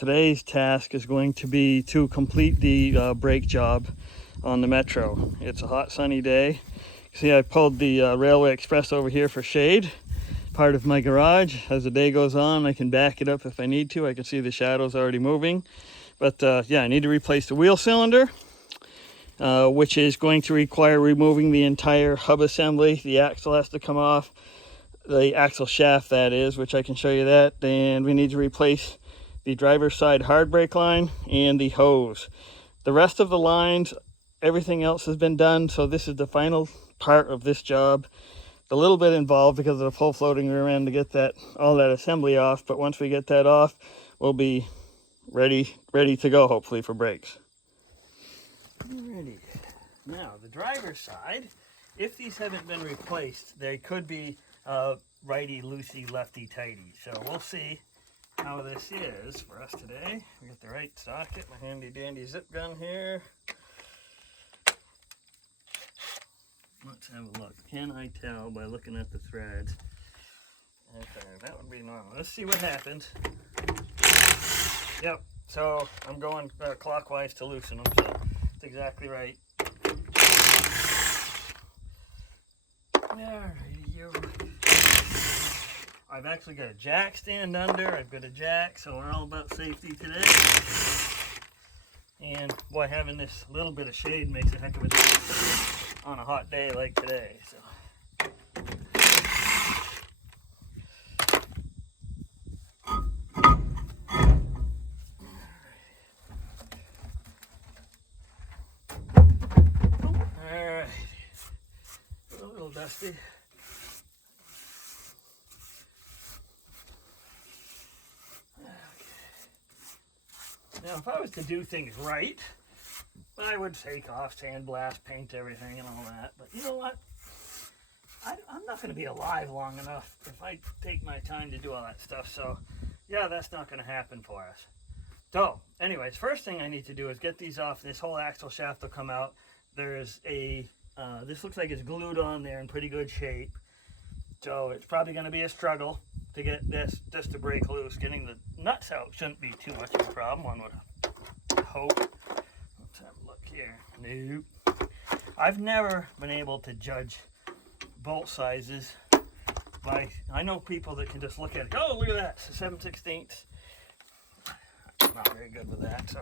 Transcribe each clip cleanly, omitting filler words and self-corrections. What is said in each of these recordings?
today's task is going to be to complete the brake job on the Metro. It's a hot sunny day. See, I pulled the Railway Express over here for shade, part of my garage. As the day goes on, I can back it up if I need to. I can see the shadows already moving. But yeah, I need to replace the wheel cylinder, which is going to require removing the entire hub assembly. The axle has to come off, the axle shaft that is, which I can show you that. And we need to replace the driver's side hard brake line and the hose. The rest of the lines, everything else has been done. So this is the final part of this job. A little bit involved because of the full floating rear end to get that all that assembly off. But once we get that off, we'll be ready to go, hopefully, for brakes. Alrighty. Now, the driver's side, if these haven't been replaced, they could be righty loosey, lefty tighty. So we'll see how this is for us today. We got the right socket, my handy dandy zip gun here. Let's have a look. Can I tell by looking at the threads? Okay, that would be normal. Let's see what happens. Yep, so I'm going clockwise to loosen them, so that's exactly right. I've actually got a jack stand under. I've got a jack, so we're all about safety today. And boy, having this little bit of shade makes a heck of a difference on a hot day like today. So. Alright. A little dusty. Now, if I was to do things right, I would take off, sandblast, paint everything and all that. But you know what? I'm not going to be alive long enough if I take my time to do all that stuff. So, yeah, that's not going to happen for us. So, anyways, first thing I need to do is get these off. This whole axle shaft will come out. There's a, this looks like it's glued on there in pretty good shape. So, it's probably going to be a struggle to get this just to break loose. Getting the nuts out shouldn't be too much of a problem, one would hope. Let's have a look here. Nope. I've never been able to judge bolt sizes by, I know people that can just look at it. Oh, look at that, it's a 7/16. I'm not very good with that. So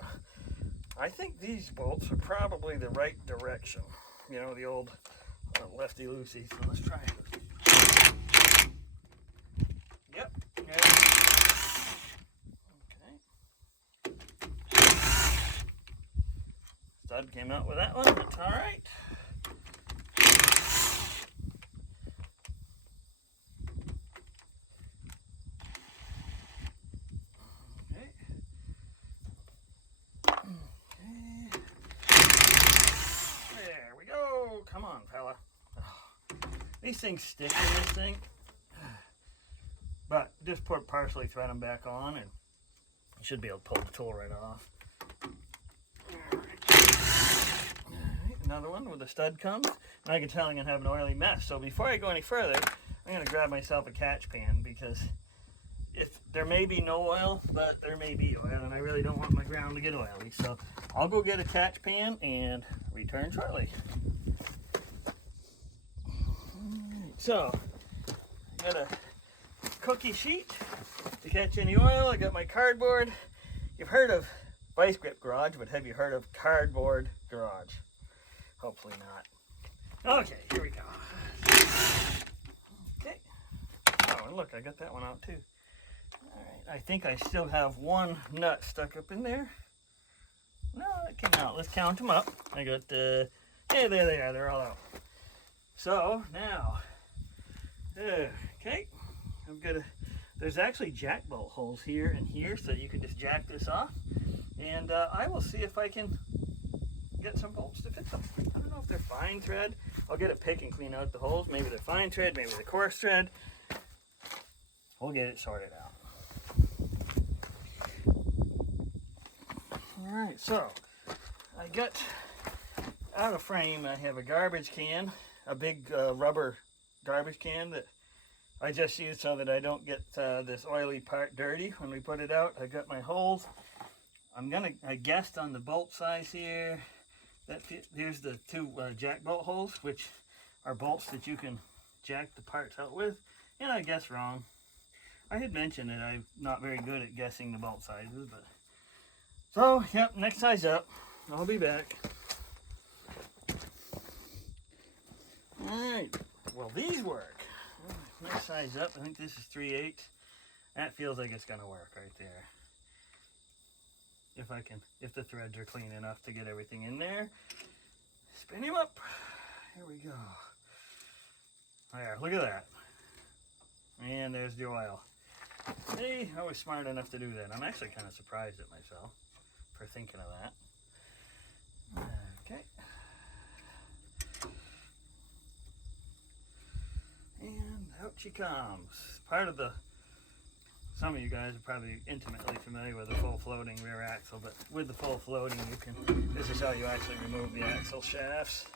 I think these bolts are probably the right direction. You know, the old lefty loosey. So let's try it. Yep. Okay. Stud came out with that one. That's all right. Okay. Okay. There we go. Come on, fella. These things stick in this thing. But just partially thread them back on and you should be able to pull the tool right off. Alright, another one where the stud comes. And I can tell I'm going to have an oily mess. So before I go any further, I'm going to grab myself a catch pan because if there may be no oil, but there may be oil and I really don't want my ground to get oily. So I'll go get a catch pan and return shortly. Alright, so I got a cookie sheet to catch any oil. I got my cardboard. You've heard of Vice Grip Garage, but have you heard of Cardboard Garage? Hopefully not. Okay, here we go. Okay. Oh, and look, I got that one out too. Alright, I think I still have one nut stuck up in there. No, it came out. Let's count them up. I got, yeah, there they are. They're all out. So, now, okay. I've got there's actually jack bolt holes here and here so you can just jack this off. And I will see if I can get some bolts to fit them. I don't know if they're fine thread. I'll get a pick and clean out the holes. Maybe they're fine thread, maybe they're coarse thread. We'll get it sorted out. Alright, so I got out of frame, I have a garbage can, a big rubber garbage can that I just use so that I don't get this oily part dirty when we put it out. I got my holes. I guessed on the bolt size here, here's the two jack bolt holes, which are bolts that you can jack the parts out with, and I guessed wrong. I had mentioned that I'm not very good at guessing the bolt sizes, but so yep, next size up. I'll be back. All right, well these work. Next size up, I think this is 3/8. That feels like it's gonna work right there. If the threads are clean enough to get everything in there. Spin him up. Here we go. There, look at that. And there's the oil. See, I was smart enough to do that. I'm actually kind of surprised at myself for thinking of that. Okay. And out she comes. Some of you guys are probably intimately familiar with the full floating rear axle, but with the full floating, this is how you actually remove the axle shafts.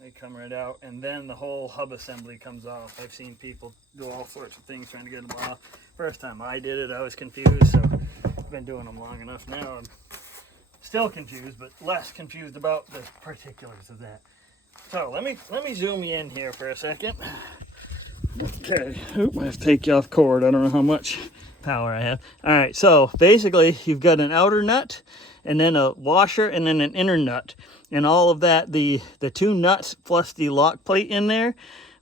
They come right out, and then the whole hub assembly comes off. I've seen people do all sorts of things trying to get them off. First time I did it, I was confused, so I've been doing them long enough now. I'm still confused, but less confused about the particulars of that. So let me zoom you in here for a second. Okay, I have to take you off cord. I don't know how much power I have. All right, so basically you've got an outer nut and then a washer and then an inner nut. And all of that, the two nuts plus the lock plate in there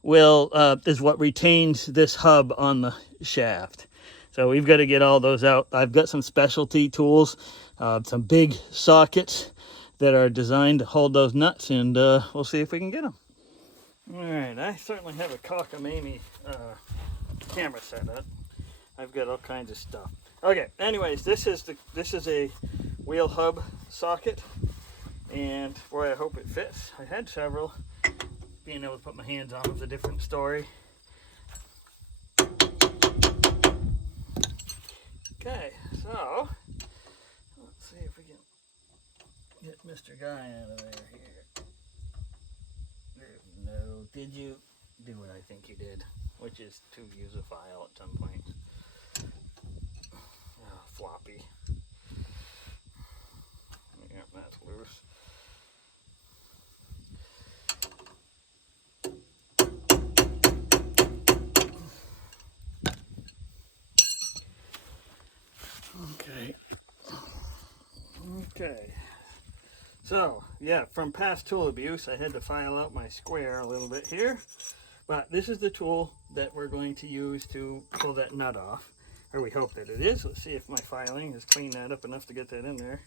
is what retains this hub on the shaft. So we've got to get all those out. I've got some specialty tools, some big sockets that are designed to hold those nuts, and we'll see if we can get them. All right, I certainly have a cockamamie camera set up. I've got all kinds of stuff. Okay, anyways, this is a wheel hub socket, and boy, I hope it fits. I had several. Being able to put my hands on was a different story. Okay, so let's see if we can get Mr. Guy out of there here. No, did you do what I think you did, which is to use a file at some point. Oh, floppy. Yeah, that's loose. Okay. So, yeah, from past tool abuse, I had to file out my square a little bit here. But this is the tool that we're going to use to pull that nut off. Or we hope that it is. Let's see if my filing has cleaned that up enough to get that in there.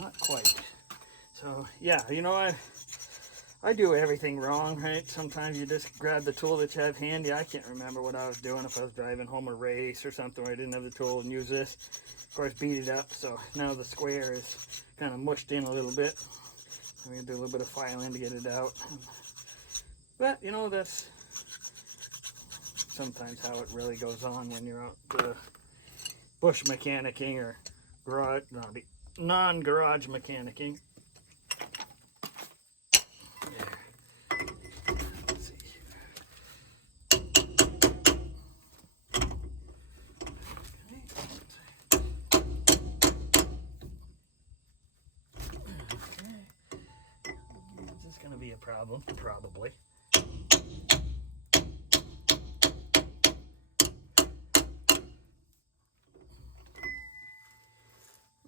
Not quite. So, yeah, you know, I do everything wrong, right? Sometimes you just grab the tool that you have handy. I can't remember what I was doing if I was driving home a race or something where I didn't have the tool and use this. Of course, beat it up, so now the square is kind of mushed in a little bit. I'm going to do a little bit of filing to get it out. But, you know, that's sometimes how it really goes on when you're out bush mechanicking or non-garage mechanicking. Be a problem, probably.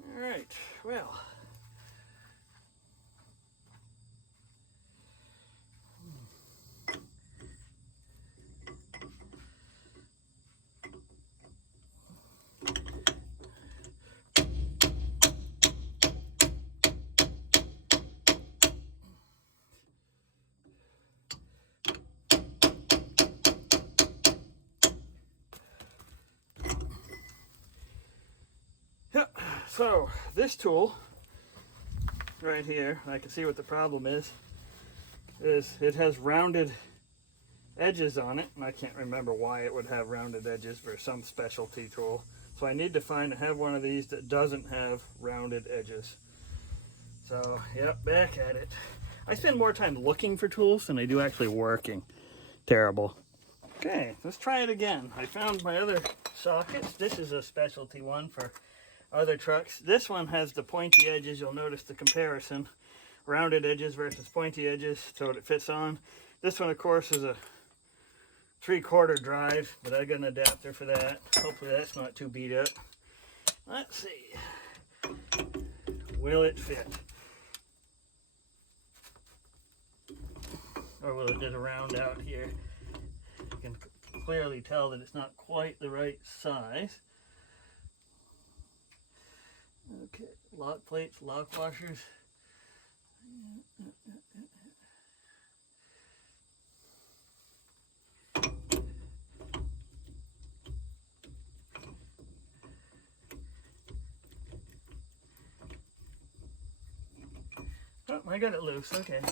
All right, well. So this tool right here, I can see what the problem is it has rounded edges on it, and I can't remember why it would have rounded edges for some specialty tool. So I need to have one of these that doesn't have rounded edges. So, yep, back at it. I spend more time looking for tools than I do actually working. Terrible. Okay, let's try it again. I found my other sockets. This is a specialty one for other trucks. This one has the pointy edges. You'll notice the comparison. Rounded edges versus pointy edges, so it fits on. This one, of course, is a 3/4 drive, but I got an adapter for that. Hopefully that's not too beat up. Let's see. Will it fit? Or will it just round out here? You can clearly tell that it's not quite the right size. Okay, lock plates, lock washers. Oh, I got it loose, okay.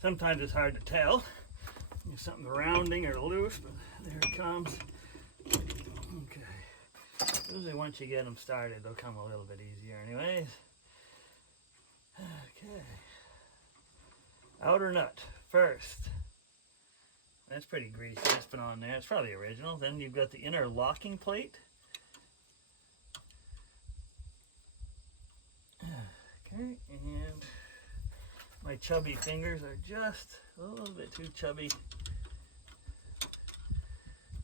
Sometimes it's hard to tell if something's rounding or loose, but there it comes. Okay. Usually once you get them started, they'll come a little bit easier anyways. Okay. Outer nut first. That's pretty greasy. That's been on there. It's probably original. Then you've got the inner locking plate. Okay, and my chubby fingers are just a little bit too chubby.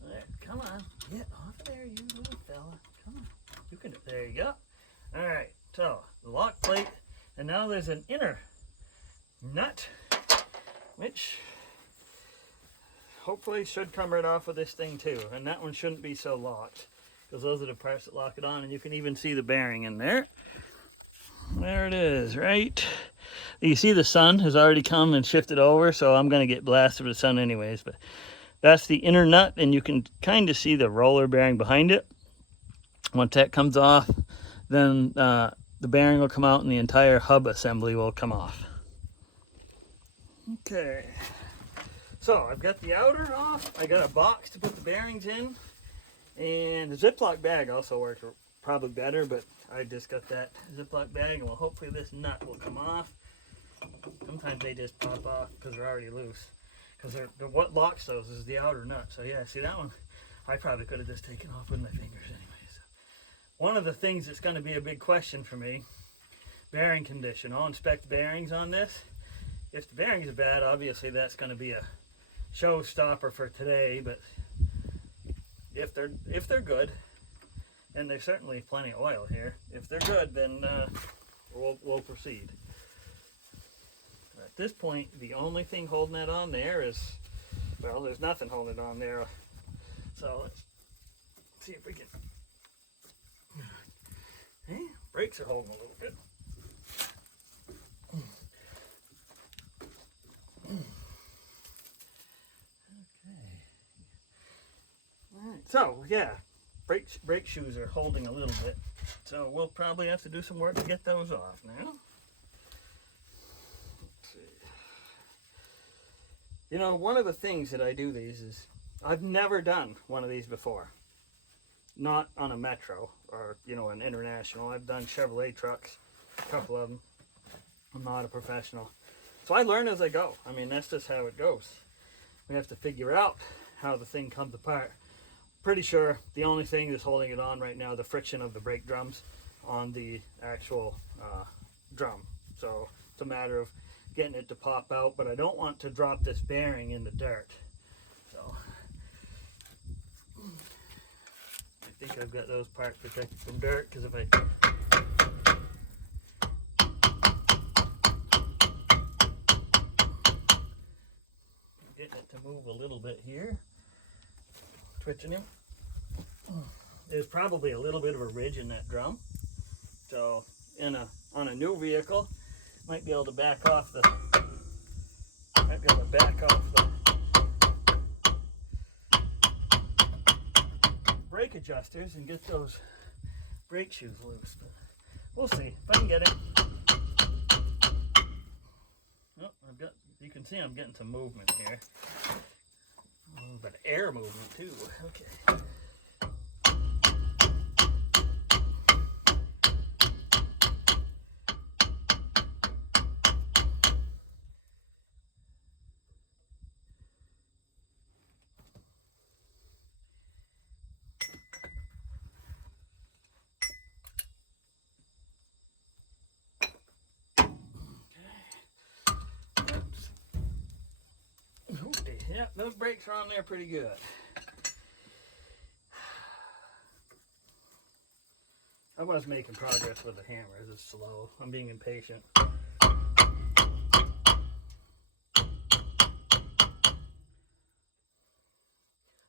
There, come on, get off of there, you little fella. Come on, you can. There you go. All right, so the lock plate, and now there's an inner nut, which hopefully should come right off of this thing too. And that one shouldn't be so locked, because those are the parts that lock it on, and you can even see the bearing in there. There it is, right? You see the sun has already come and shifted over, so I'm going to get blasted with the sun anyways. But that's the inner nut, and you can kind of see the roller bearing behind it. Once that comes off, then the bearing will come out and the entire hub assembly will come off. Okay, so I've got the outer off. I got a box to put the bearings in, and the Ziploc bag also works probably better, but I just got that Ziploc bag, and well, hopefully this nut will come off. Sometimes they just pop off because they're already loose. Because what locks those is the outer nut. So yeah, see that one? I probably could have just taken off with my fingers anyway. So one of the things that's going to be a big question for me, bearing condition. I'll inspect bearings on this. If the bearings are bad, obviously that's going to be a showstopper for today. But if they're good, and there's certainly plenty of oil here. If they're good, then we'll proceed. At this point, the only thing holding that on there is, well, there's nothing holding it on there. So let's see if we can. Hey, brakes are holding a little bit. Okay. All right. So yeah. Brake shoes are holding a little bit, so we'll probably have to do some work to get those off now. Let's see. You know, one of the things that I do these is, I've never done one of these before. Not on a Metro or, you know, an International. I've done Chevrolet trucks, a couple of them. I'm not a professional. So I learn as I go. I mean, that's just how it goes. We have to figure out how the thing comes apart. Pretty sure the only thing that's holding it on right now, the friction of the brake drums on the actual drum. So it's a matter of getting it to pop out, but I don't want to drop this bearing in the dirt. So I think I've got those parts protected from dirt, because if I getting it to move a little bit here. Twitching him. There's probably a little bit of a ridge in that drum, so on a new vehicle, might be able to back off the brake adjusters and get those brake shoes loose. But we'll see if I can get it. Oh, you can see I'm getting some movement here. A little bit of air movement too. Okay. Yep, those brakes are on there pretty good. I was making progress with the hammer. It's slow. I'm being impatient.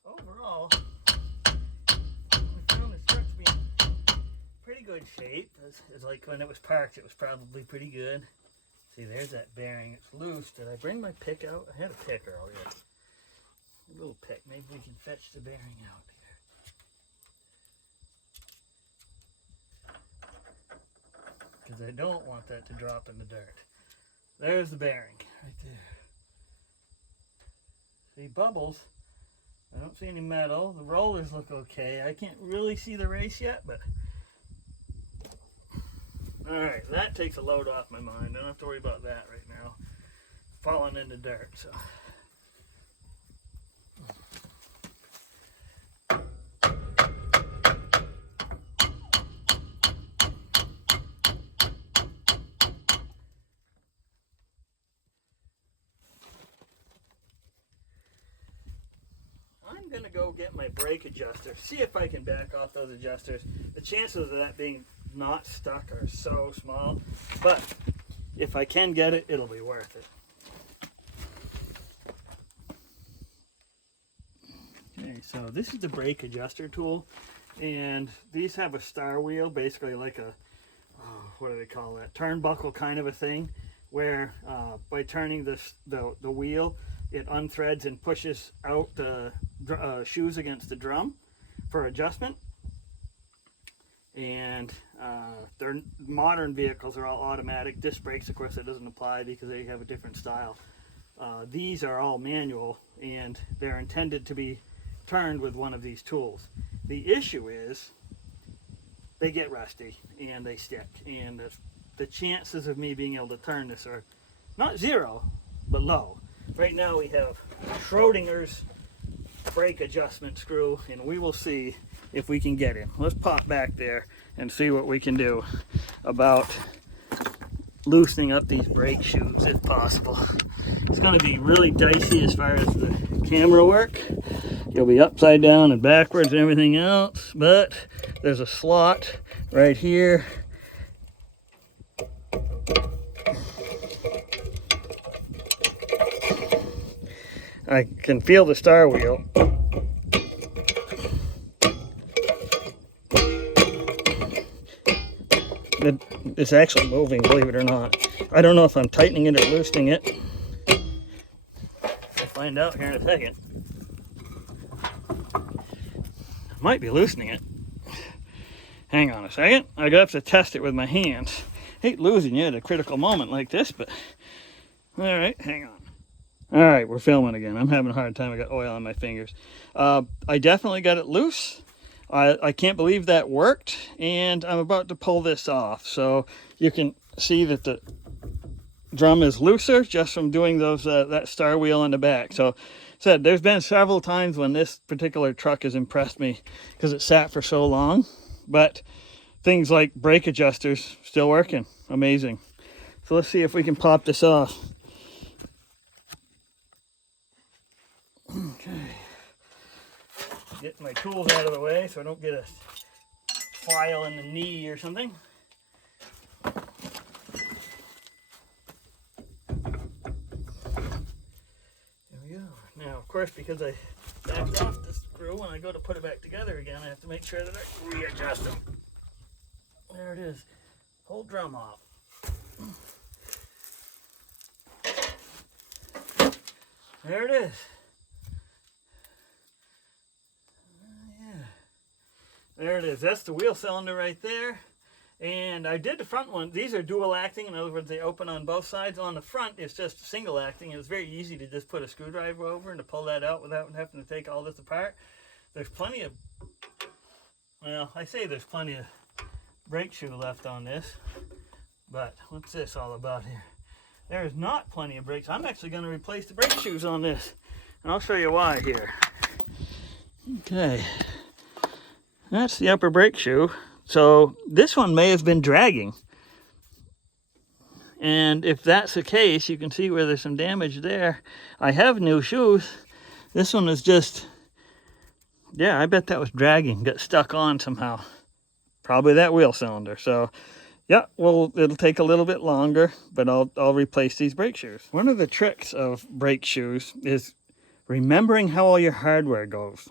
Overall, I found this truck to be in pretty good shape. It's like when it was parked, it was probably pretty good. See, there's that bearing. It's loose. Did I bring my pick out? I had a pick earlier. A little pick. Maybe we can fetch the bearing out here. Because I don't want that to drop in the dirt. There's the bearing right there. See, bubbles. I don't see any metal. The rollers look okay. I can't really see the race yet, but alright, that takes a load off my mind. I don't have to worry about that right now. Falling in the dirt, so. I'm gonna go get my brake adjuster, see if I can back off those adjusters. The chances of that being not stuck are so small, but if I can get it, it'll be worth it. Okay, so this is the brake adjuster tool, and these have a star wheel, basically like a, what do they call that, turnbuckle kind of a thing, where by turning the wheel, it unthreads and pushes out the shoes against the drum for adjustment. And their modern vehicles are all automatic. Disc brakes, of course, that doesn't apply because they have a different style. These are all manual, and they're intended to be turned with one of these tools. The issue is they get rusty and they stick, and the chances of me being able to turn this are not zero, but low. Right now we have Schrodinger's brake adjustment screw, and we will see if we can get him. Let's pop back there and see what we can do about loosening up these brake shoes if possible. It's going to be really dicey as far as the camera work. You'll be upside down and backwards and everything else, but there's a slot right here. I can feel the star wheel. It's actually moving, believe it or not. I don't know if I'm tightening it or loosening it. We'll find out here in a second. I might be loosening it. Hang on a second. I have to test it with my hands. Hate losing you at a critical moment like this, but all right, hang on. All right, we're filming again. I'm having a hard time. I got oil on my fingers. I definitely got it loose. I can't believe that worked, and I'm about to pull this off. So you can see that the drum is looser just from doing those that star wheel on the back. So said there's been several times when this particular truck has impressed me because it sat for so long, but things like brake adjusters still working. Amazing. So let's see if we can pop this off. Okay, get my tools out of the way so I don't get a file in the knee or something. There we go. Now, of course, because I backed off the screw, when I go to put it back together again, I have to make sure that I readjust them. There it is. Whole drum off. There it is. There it is. That's the wheel cylinder right there. And I did the front one. These are dual acting. In other words, they open on both sides. On the front, it's just single acting. It was very easy to just put a screwdriver over and to pull that out without having to take all this apart. There's plenty of, well, I say there's plenty of brake shoe left on this. But what's this all about here? There is not plenty of brakes. I'm actually going to replace the brake shoes on this. And I'll show you why here. Okay. That's the upper brake shoe. So this one may have been dragging. And if that's the case, you can see where there's some damage there. I have new shoes, This one is just, yeah, I bet that was dragging, got stuck on somehow. Probably that wheel cylinder. So yeah, well, it'll take a little bit longer, but I'll replace these brake shoes. One of the tricks of brake shoes is remembering how all your hardware goes.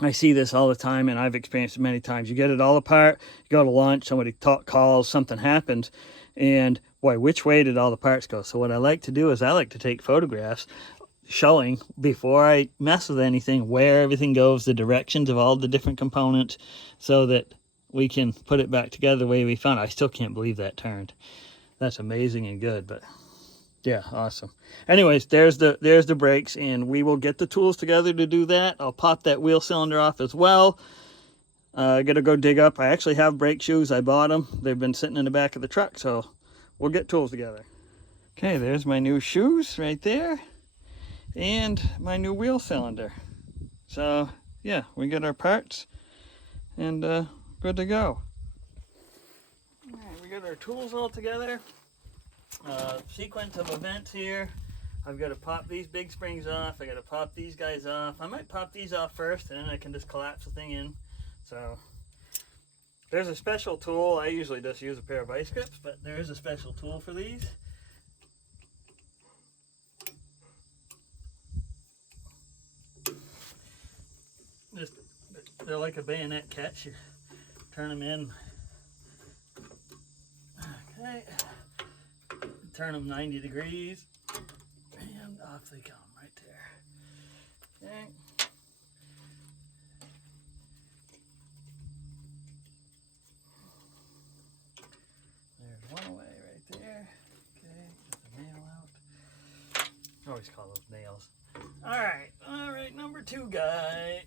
I see this all the time, and I've experienced it many times. You get it all apart, you go to lunch, somebody calls, something happens, and boy, which way did all the parts go? So what I like to do is I like to take photographs showing, before I mess with anything, where everything goes, the directions of all the different components, so that we can put it back together the way we found it. I still can't believe that turned. That's amazing and good, but yeah, awesome. Anyways, there's the brakes, and we will get the tools together to do that. I'll pop that wheel cylinder off as well. I gotta go dig up. I actually have brake shoes. I bought them. They've been sitting in the back of the truck, so we'll get tools together. Okay, there's my new shoes right there, and my new wheel cylinder. So yeah, we get our parts, and good to go. All right, we got our tools all together. Sequence of events here. I've got to pop these big springs off. I got to pop these guys off. I might pop these off first, and then I can just collapse the thing in. So there's a special tool. I usually just use a pair of vice grips, but there is a special tool for these. Just, they're like a bayonet catch. You turn them in. Okay. Turn them 90 degrees, and off they come right there. Okay. There's one away right there. Okay, get the nail out. I always call those nails. All right, number 2 guy.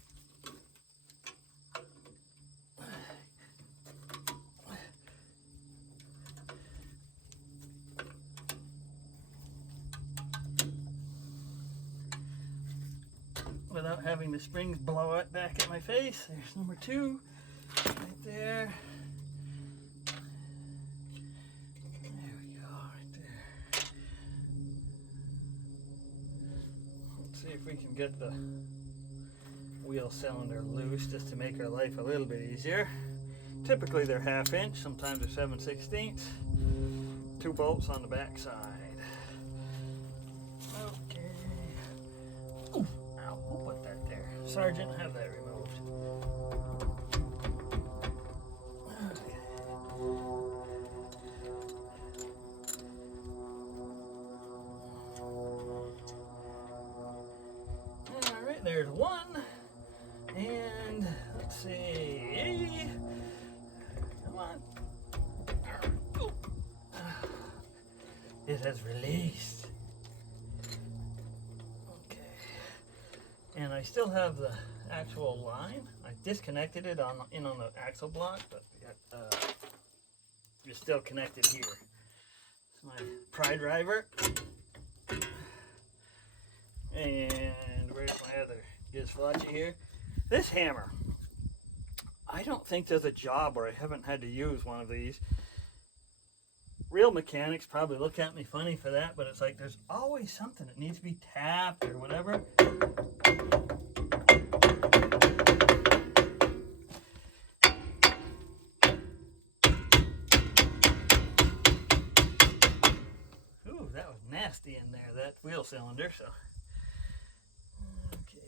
Without having the springs blow it back at my face. There's number 2 right there. There we go, right there. Let's see if we can get the wheel cylinder loose just to make our life a little bit easier. Typically they're 1/2 inch, sometimes they're 7/16. 2 bolts on the back side. Sergeant, have that removed. Okay. All right, there's 1. And let's see. Come on. It has released. And I still have the actual line. I disconnected it on the axle block, but it's still connected here. It's my pry driver. And where's my other gizflachi here? This hammer. I don't think there's a job where I haven't had to use one of these. Real mechanics probably look at me funny for that, but it's like there's always something that needs to be tapped or whatever. Ooh, that was nasty in there, that wheel cylinder, so. Okay.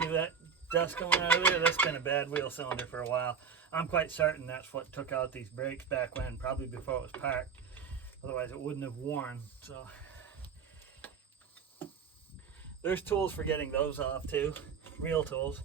See that dust coming out of there? That's been a bad wheel cylinder for a while. I'm quite certain that's what took out these brakes back when, probably before it was parked. Otherwise it wouldn't have worn. So there's tools for getting those off too. Real tools.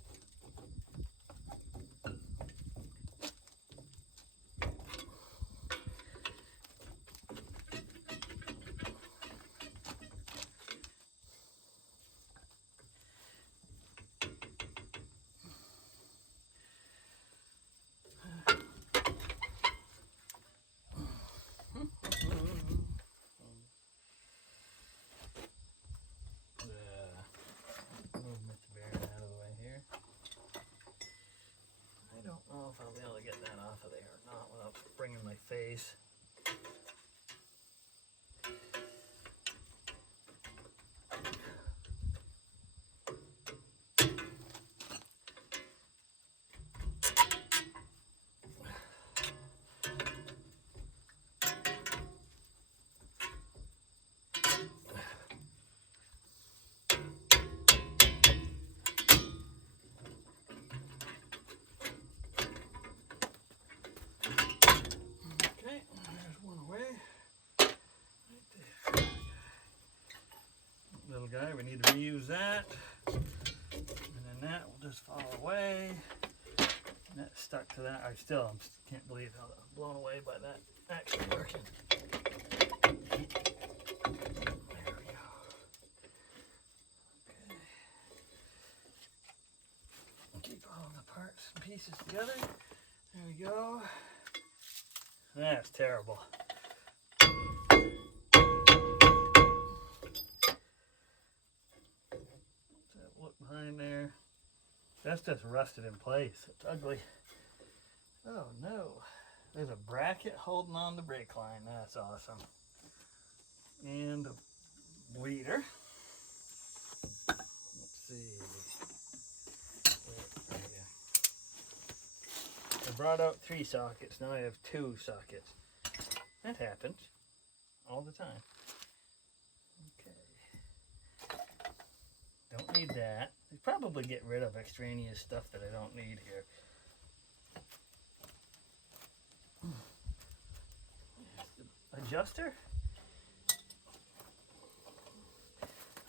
If I'll be able to get that off of there or not without bringing my face. Okay, there's one away. Right there. Little guy, we need to reuse that. And then that will just fall away. And that's stuck to that. I still can't believe how I'm blown away by that actually working. There we go. Okay. Keep all the parts and pieces together. There we go. That's terrible. That look behind there. That's just rusted in place. It's ugly. Oh no. There's a bracket holding on the brake line. That's awesome. And a bleeder. Let's see. Where are you? I brought out 3 sockets. Now I have 2 sockets. That happens all the time. Okay. Don't need that. I probably get rid of extraneous stuff that I don't need here. Adjuster.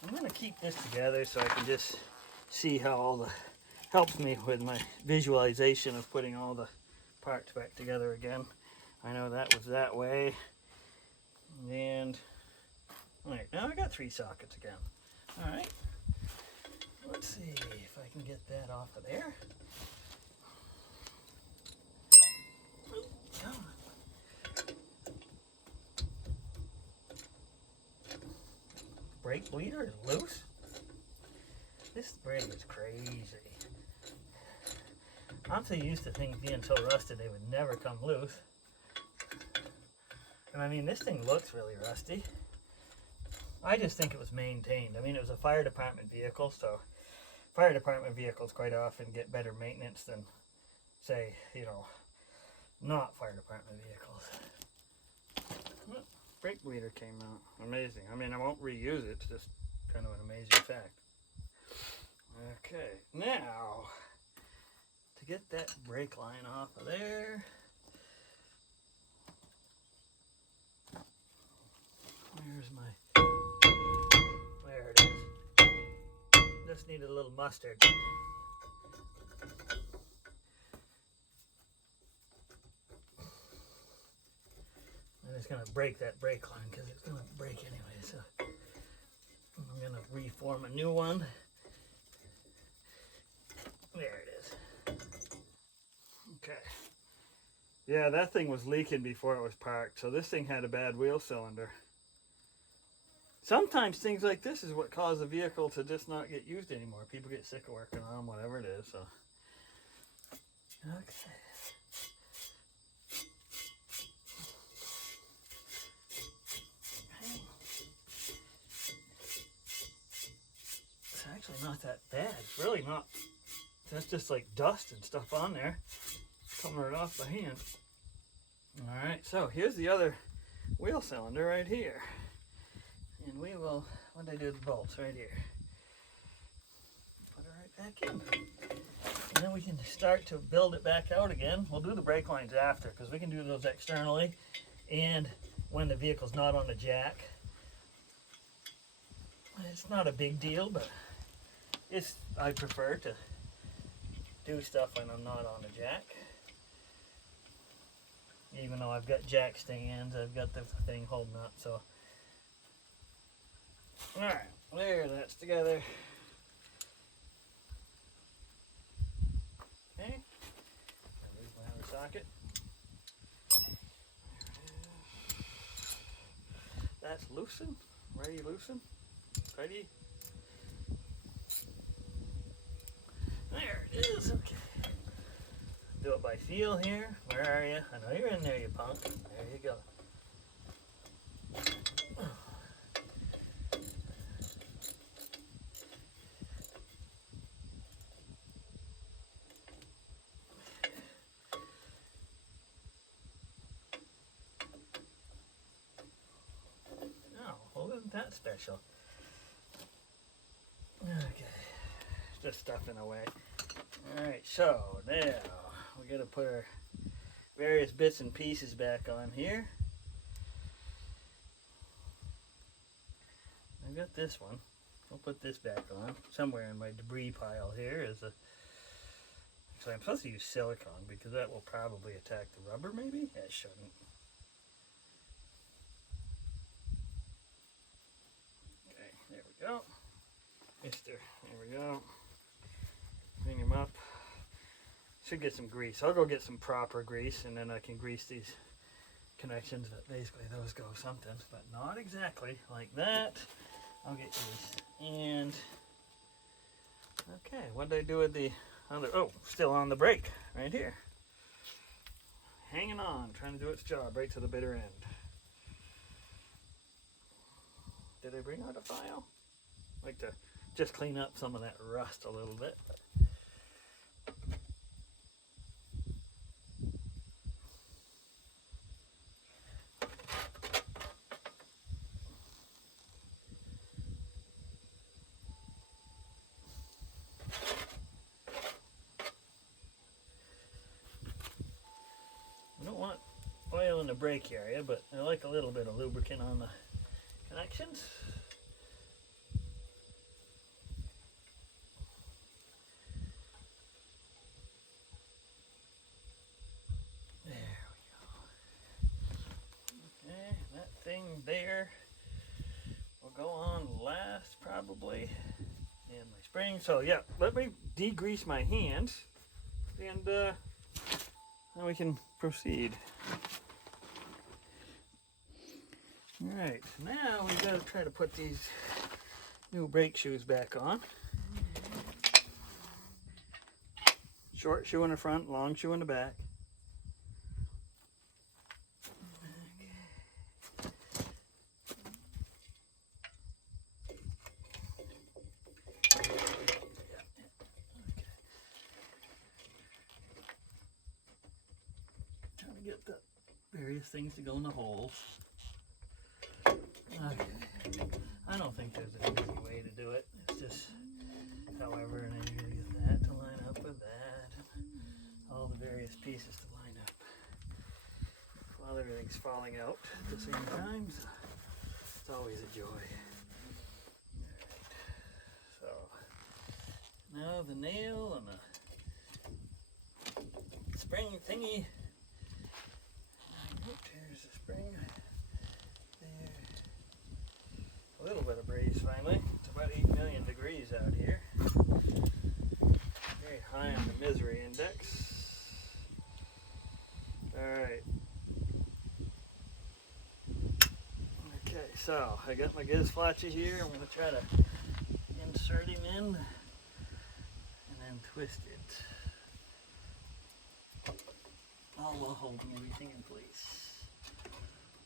I'm going to keep this together so I can just see how all the helps me with my visualization of putting all the parts back together again. I know that was that way. And alright, now I got 3 sockets again. Alright. Let's see if I can get that off of there. Come on. Brake bleeder is loose. This brake is crazy. I'm so used to things being so rusted they would never come loose. And I mean, this thing looks really rusty. I just think it was maintained. I mean, it was a fire department vehicle, so fire department vehicles quite often get better maintenance than, say, you know, not fire department vehicles. Brake bleeder came out. Amazing. I mean, I won't reuse it. It's just kind of an amazing fact. Okay, now to get that brake line off of there. Where's my... There it is. Just needed a little mustard. I'm just going to break that brake line because it's going to break anyway. So I'm going to reform a new one. There it is. Okay. Yeah, that thing was leaking before it was parked. So this thing had a bad wheel cylinder. Sometimes things like this is what cause a vehicle to just not get used anymore. People get sick of working on them, whatever it is. So, okay. It's actually not that bad. It's really not. That's just like dust and stuff on there. Coming right off by hand. Alright, so here's the other wheel cylinder right here. And we will, what did I do with the bolts? Right here. Put it right back in. And then we can start to build it back out again. We'll do the brake lines after because we can do those externally and when the vehicle's not on the jack. It's not a big deal, but I prefer to do stuff when I'm not on the jack. Even though I've got jack stands, I've got the thing holding up, so. Alright, there, that's together. Okay, there's my other socket. That's loosened, ready loosen, ready. There it is, okay. Do it by feel here. Where are you? I know you're in there, you punk. There you go. Isn't that special? Okay, just stuffing away. Alright, so now we gotta put our various bits and pieces back on here. I've got this one. I'll put this back on. Somewhere in my debris pile here is a... Actually, I'm supposed to use silicone because that will probably attack the rubber, maybe? It shouldn't. Okay, there we go. There we go. Bring him up. Should get some grease. I'll go get some proper grease and then I can grease these connections, but basically those go something, but not exactly like that. I'll get grease. And okay, what did I do with the other? Oh, still on the brake right here. Hanging on, trying to do its job right to the bitter end. Did I bring out a file? I'd like to just clean up some of that rust a little bit. I don't want oil in the brake area, but I like a little bit of lubricant on the connections. There we go. Okay, that thing there will go on last probably in my spring. So yeah, let me degrease my hands and then we can proceed. Alright, now we've got to try to put these new brake shoes back on. Short shoe in the front, long shoe in the back. Trying to get the various things to go in the holes. Okay. I don't think there's an easy way to do it. It's just, however, and then you're going to get that to line up with that. And all the various pieces to line up. While everything's falling out at the same time, so it's always a joy. Alright. So, now the nail and the spring thingy. There's the spring. A little bit of breeze finally. It's about 8 million degrees out here. Very high on the misery index. Alright. Okay, so I got my gizflatchy here. I'm going to try to insert him in and then twist it. All while holding everything in place.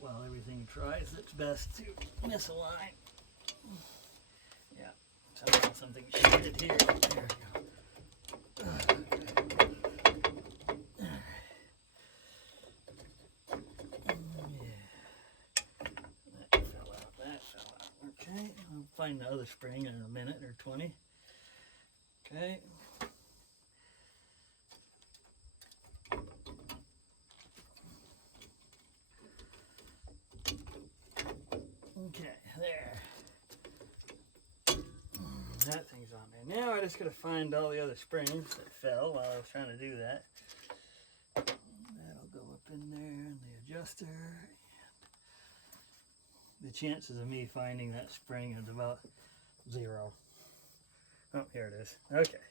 While everything tries its best to misalign. Yeah, somehow something shifted here. There we go. Yeah. That fell out. Okay, I'll find the other spring in a minute or 20. Okay. Okay, there. That thing's on there. Now I just gotta find all the other springs that fell while I was trying to do that. That'll go up in there, and the adjuster. The chances of me finding that spring is about 0. Oh, here it is. Okay.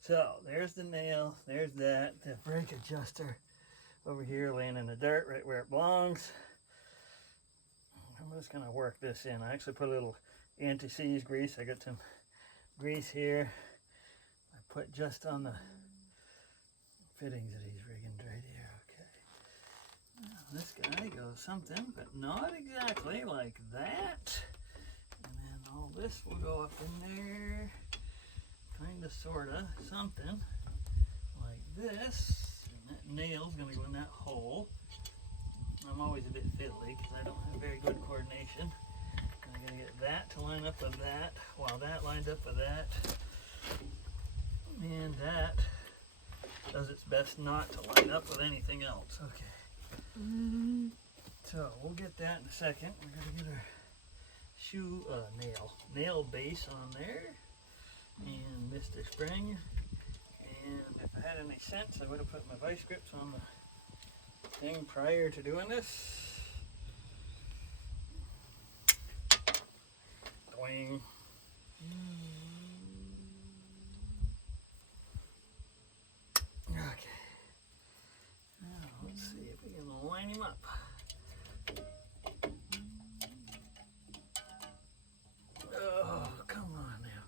So, there's the nail, there's that, the brake adjuster over here laying in the dirt right where it belongs. I'm just going to work this in. I actually put a little anti-seize grease. I got some grease here. I put just on the fittings that he's rigging right here. Okay. Now this guy goes something, but not exactly like that. And then all this will go up in there. Kind of, sort of, something like this. And that nail's going to go in that hole. I'm always a bit fiddly because I don't have very good coordination. And I'm gonna get that to line up with that, while that lines up with that. And that does its best not to line up with anything else. Okay. So we'll get that in a second. We're gonna get our shoe nail base on there, and Mr. Spring. And if I had any sense, I would have put my vice grips on the thing prior to doing this. Doing. Okay. Now let's see if we can line him up. Oh, come on now.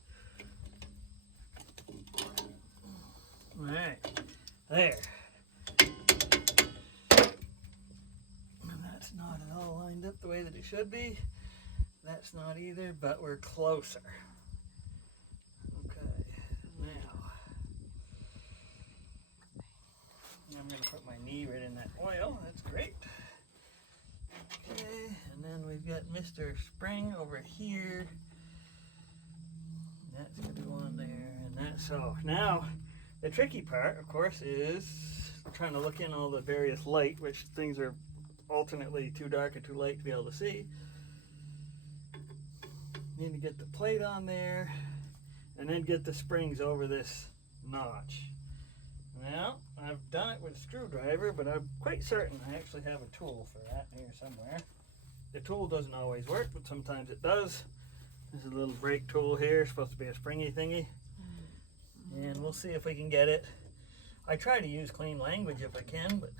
Alright. There. And that's not at all lined up the way that it should be. That's not either, but we're closer. Okay. Now I'm going to put my knee right in that oil. That's great. Okay, and then we've got Mr. Spring over here. That's going to go on there, and that's so. Now, the tricky part, of course, is trying to look in all the various light, which things are alternately too dark or too light to be able to see. Need to get the plate on there, and then get the springs over this notch. Now, I've done it with a screwdriver, but I'm quite certain I actually have a tool for that here somewhere. The tool doesn't always work, but sometimes it does. There's a little brake tool here, it's supposed to be a springy thingy. And we'll see if we can get it. I try to use clean language if I can, but...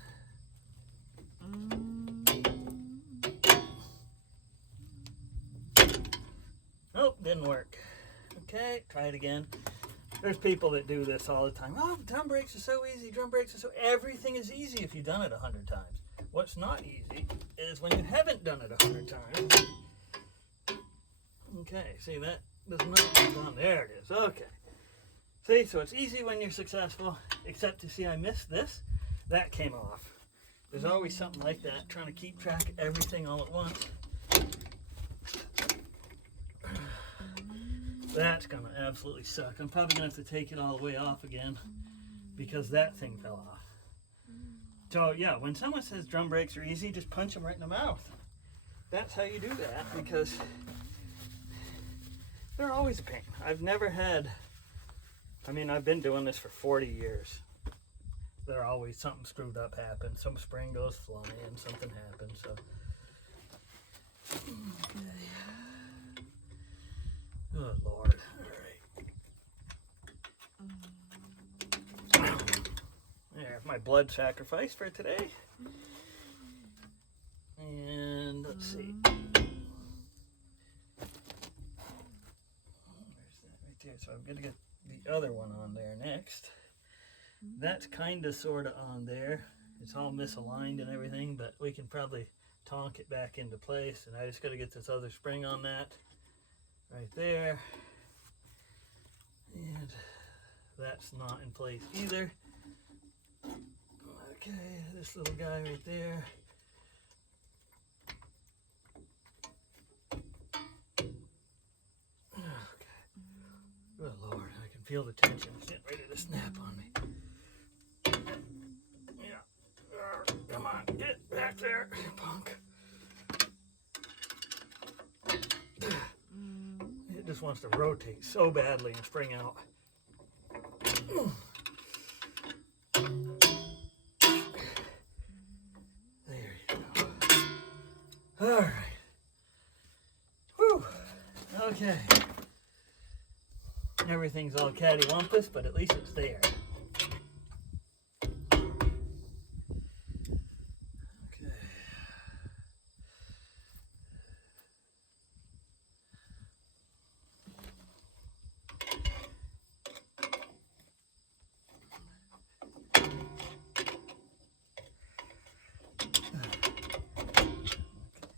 Nope, didn't work. Okay, try it again. There's people that do this all the time. Oh, drum brakes are so easy, drum brakes are so... Everything is easy if you've done it 100 times. What's not easy is when you haven't done it 100 times. Okay, see that does not go on. There it is, okay. See, so it's easy when you're successful, except you see I missed this. That came off. There's always something like that, trying to keep track of everything all at once. That's gonna absolutely suck. I'm probably gonna have to take it all the way off again because that thing fell off. So yeah, when someone says drum brakes are easy, just punch them right in the mouth. That's how you do that, because they're always a pain. I've never had, I mean, I've been doing this for 40 years. There always something screwed up happens. Some spring goes flying, something happens. So, good Lord. All right. There's my blood sacrifice for today. And let's see. So I'm going to get the other one on there next. That's kind of sort of on there. It's all misaligned and everything, but we can probably tonk it back into place. And I just got to get this other spring on that right there. And that's not in place either. Okay, this little guy right there. Good Lord, I can feel the tension. It's getting ready to snap on me. Yeah. Come on, get back there, punk. It just wants to rotate so badly and spring out. There you go. All right. Whew. Okay. Everything's all cattywampus, but at least it's there. Okay.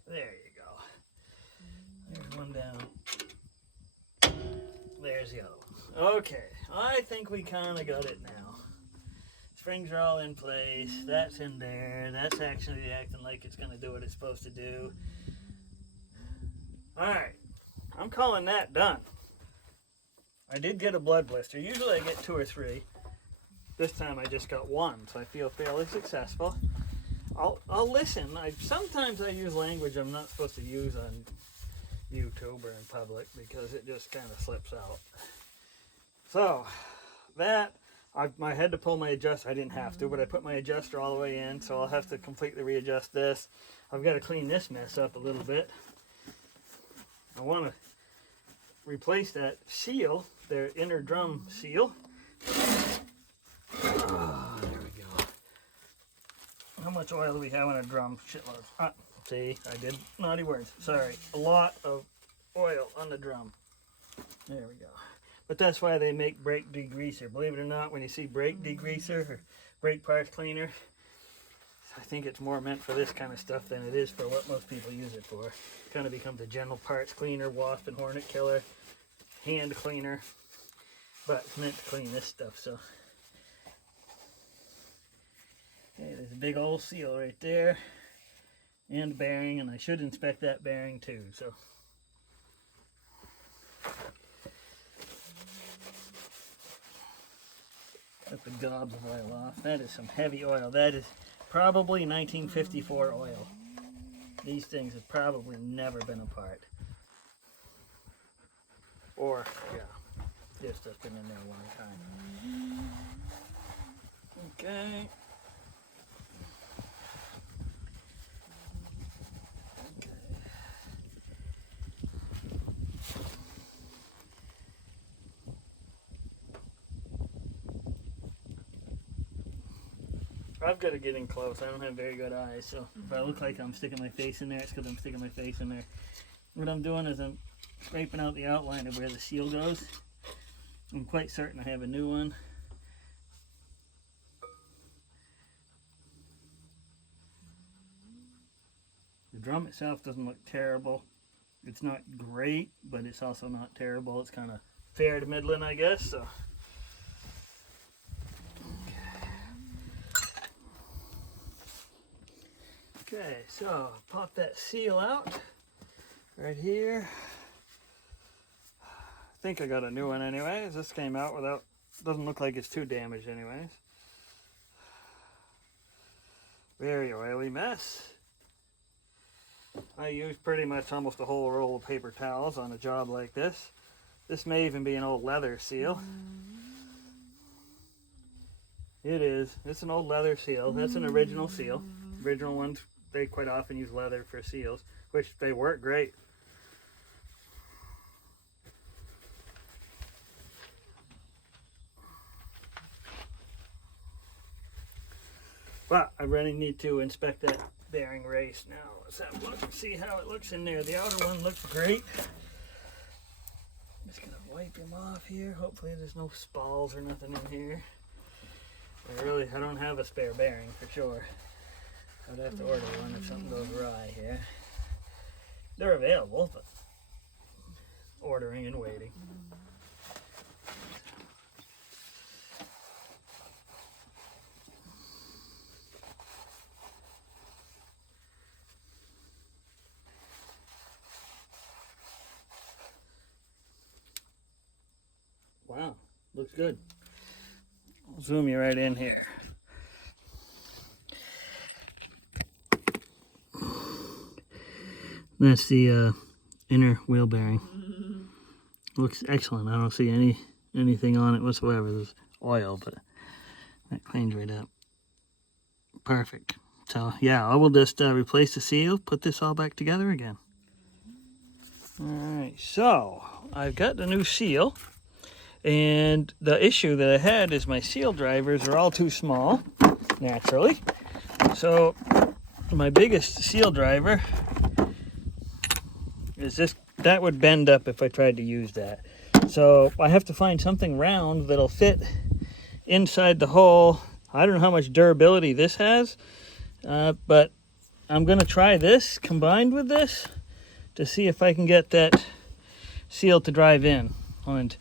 There you go. There's one down. There's the other one. Okay, I think we kind of got it now. Springs are all in place. That's in there. That's actually acting like it's going to do what it's supposed to do. Alright, I'm calling that done. I did get a blood blister. Usually I get 2 or 3. This time I just got 1, so I feel fairly successful. I'll listen. Sometimes I use language I'm not supposed to use on YouTube or in public because it just kind of slips out. So that I had to pull my adjuster. I didn't have to, but I put my adjuster all the way in, so I'll have to completely readjust this. I've got to clean this mess up a little bit. I want to replace that seal, their inner drum seal. Oh, there we go. How much oil do we have in a drum? Shitload. See, I did naughty words. Sorry. A lot of oil on the drum. There we go. But that's why they make brake degreaser. Believe it or not, when you see brake degreaser or brake parts cleaner, I think it's more meant for this kind of stuff than it is for what most people use it for. It kind of becomes a general parts cleaner, wasp and hornet killer, hand cleaner, but it's meant to clean this stuff. So, okay, there's a big old seal right there, and bearing, and I should inspect that bearing too. So, got the gobs of oil off. That is some heavy oil. That is probably 1954 oil. These things have probably never been apart. Or, yeah, this stuff's been in there a long time. Okay. I've got to get in close. I don't have very good eyes, so if I look like I'm sticking my face in there, it's because I'm sticking my face in there. What I'm doing is I'm scraping out the outline of where the seal goes. I'm quite certain I have a new one. The drum itself doesn't look terrible. It's not great, but it's also not terrible. It's kind of fair to middling, I guess. So. Okay, so pop that seal out right here. I think I got a new one anyways. This came out without, doesn't look like it's too damaged anyways. Very oily mess. I use pretty much almost a whole roll of paper towels on a job like this. This may even be an old leather seal. It is. It's an old leather seal. That's an original seal. Original ones, they quite often use leather for seals, which they work great. But I really need to inspect that bearing race now. Let's have a look and see how it looks in there. The outer one looks great. I'm just gonna wipe him off here. Hopefully there's no spalls or nothing in here. I don't have a spare bearing for sure. I'd have to order one if something goes awry here. They're available, but ordering and waiting. Wow, looks good. I'll zoom you right in here. That's the inner wheel bearing. Looks excellent. I don't see anything on it whatsoever. There's oil, but that cleans right up. Perfect. So yeah, I will just replace the seal, put this all back together again. Alright, so I've got the new seal, and the issue that I had is my seal drivers are all too small, naturally. So my biggest seal driver is this. That would bend up if I tried to use that. So I have to find something round that'll fit inside the hole. I don't know how much durability this has, but I'm going to try this combined with this to see if I can get that seal to drive in. And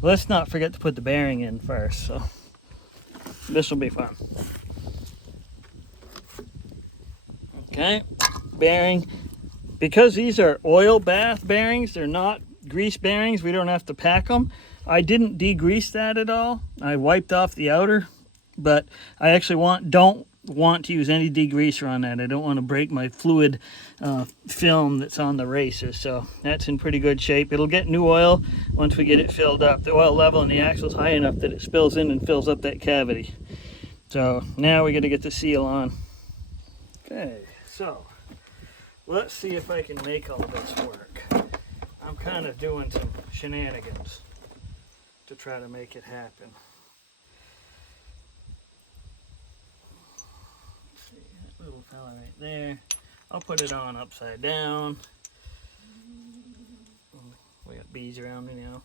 let's not forget to put the bearing in first. So this will be fun. Okay, bearing. Because these are oil bath bearings, they're not grease bearings, we don't have to pack them. I didn't degrease that at all. I wiped off the outer, but I actually don't want to use any degreaser on that. I don't want to break my fluid film that's on the racer. So that's in pretty good shape. It'll get new oil once we get it filled up. The oil level in the axle is high enough that it spills in and fills up that cavity. So now we got to get the seal on. Okay, so let's see if I can make all this work. I'm kind of doing some shenanigans to try to make it happen. Let's see, that little fella right there. I'll put it on upside down. We got bees around me now.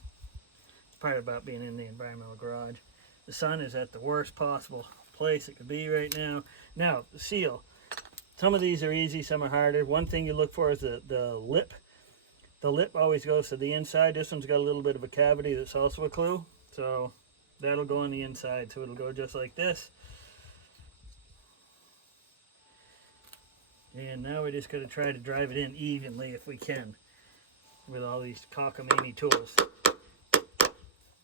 It's part about being in the environmental garage. The sun is at the worst possible place it could be right now. Now, the seal. Some of these are easy, some are harder. One thing you look for is the lip. The lip always goes to the inside. This one's got a little bit of a cavity that's also a clue. So that'll go on the inside. So it'll go just like this. And now we just got to try to drive it in evenly if we can with all these cockamamie tools.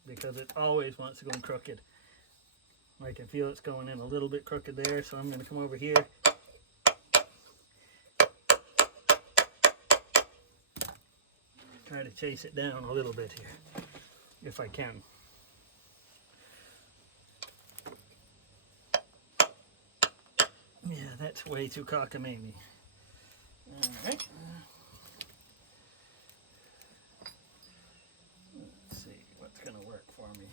Because it always wants to go in crooked. I can feel it's going in a little bit crooked there, so I'm going to come over here. Try to chase it down a little bit here, if I can. Yeah, that's way too cockamamie. Alright. Let's see what's going to work for me.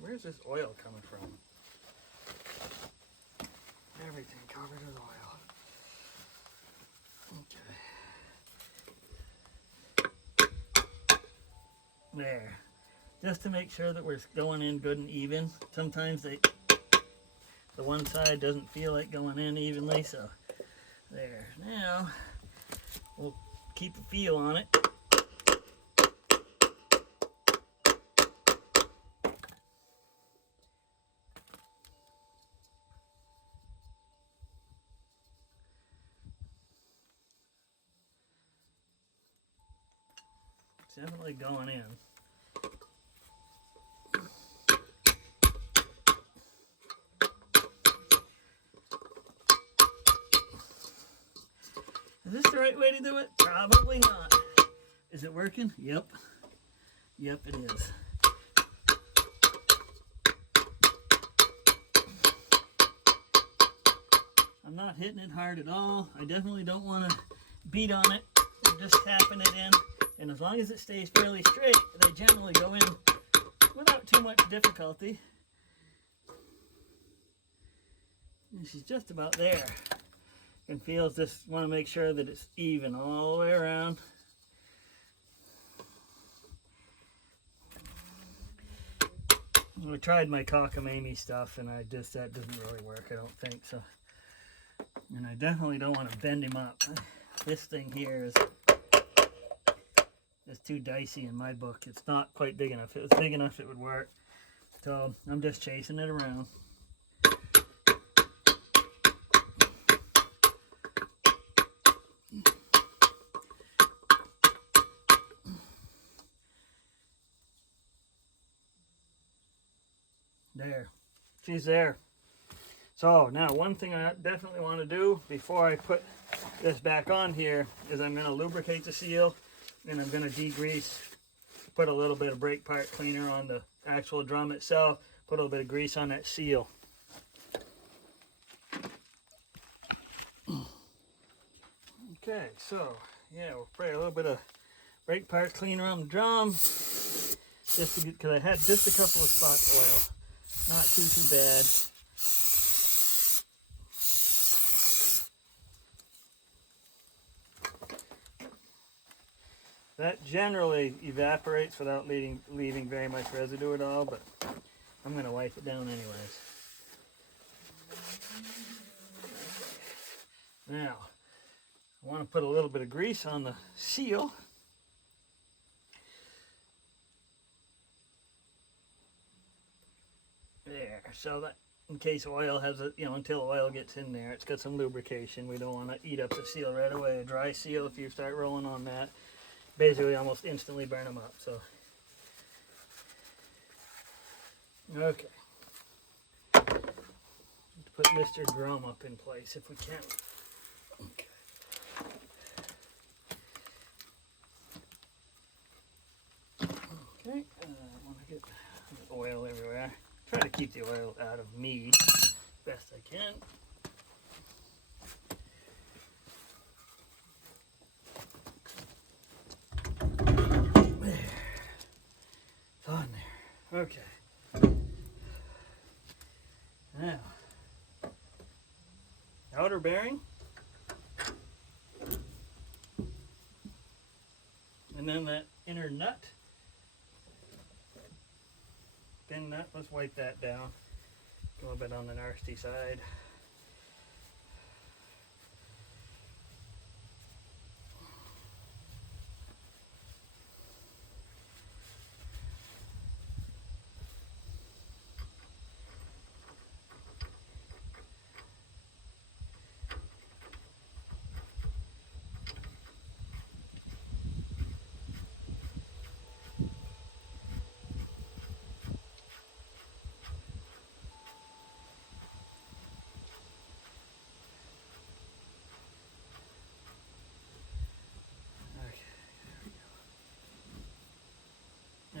Where's this oil coming from? Everything covered with oil. Okay. There. Just to make sure that we're going in good and even. Sometimes the one side doesn't feel like going in evenly, so there. Now we'll keep a feel on it. Definitely going in. Is this the right way to do it? Probably not. Is it working? Yep. Yep, it is. I'm not hitting it hard at all. I definitely don't want to beat on it. I'm just tapping it in. And as long as it stays fairly straight, they generally go in without too much difficulty. And she's just about there. And feels just want to make sure that it's even all the way around. I tried my cockamamie stuff and that doesn't really work, I don't think so. And I definitely don't want to bend him up. This thing here is too dicey in my book. It's not quite big enough. If it was big enough, it would work. So I'm just chasing it around. There. She's there. So now one thing I definitely want to do before I put this back on here is I'm going to lubricate the seal. And I'm going to degrease, put a little bit of brake part cleaner on the actual drum itself, put a little bit of grease on that seal. Okay, so yeah, we'll spray a little bit of brake part cleaner on the drum, just to get, because I had just a couple of spots of oil, not too bad. That generally evaporates without leaving very much residue at all, but I'm going to wipe it down anyways. Now, I want to put a little bit of grease on the seal. There, so that in case oil has a, until oil gets in there, it's got some lubrication. We don't want to eat up the seal right away. A dry seal, if you start rolling on that, basically almost instantly burn them up. So, okay. Let's put Mr. Drum up in place if we can. Okay. Okay, I want to get oil everywhere. Try to keep the oil out of me best I can. There. It's on there. Okay. Now, outer bearing. And then that inner nut. Thin nut, let's wipe that down. A little bit on the nasty side.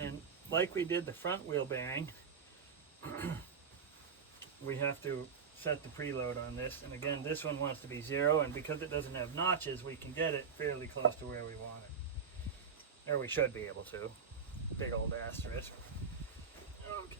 And like we did the front wheel bearing, we have to set the preload on this. And again, this one wants to be 0, and because it doesn't have notches, we can get it fairly close to where we want it. Or we should be able to. Big old asterisk. Okay.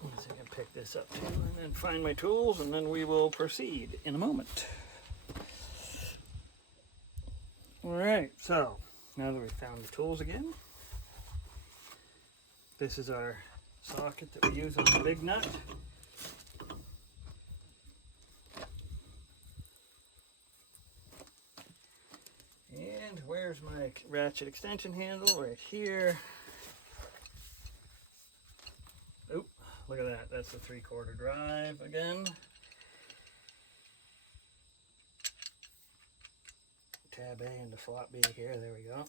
So I can pick this up too, and then find my tools, and then we will proceed in a moment. Alright, so now that we've found the tools again, this is our socket that we use on the big nut. And where's my ratchet extension handle? Right here. Oop, look at that. That's the 3/4 drive again. Tab A into slot B here. There we go.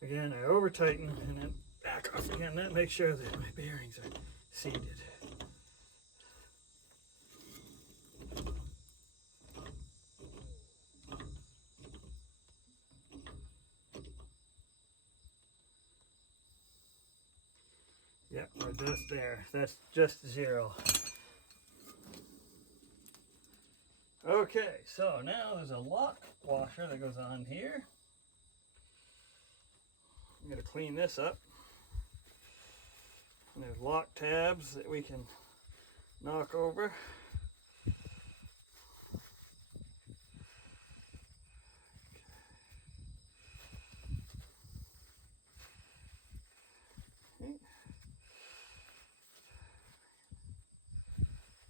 Again, I over tighten and then back off again. That makes sure that my bearings are seated. Yep, we're just there. That's just 0. Okay, so now there's a lock washer that goes on here. I'm going to clean this up. And there's lock tabs that we can knock over. Okay.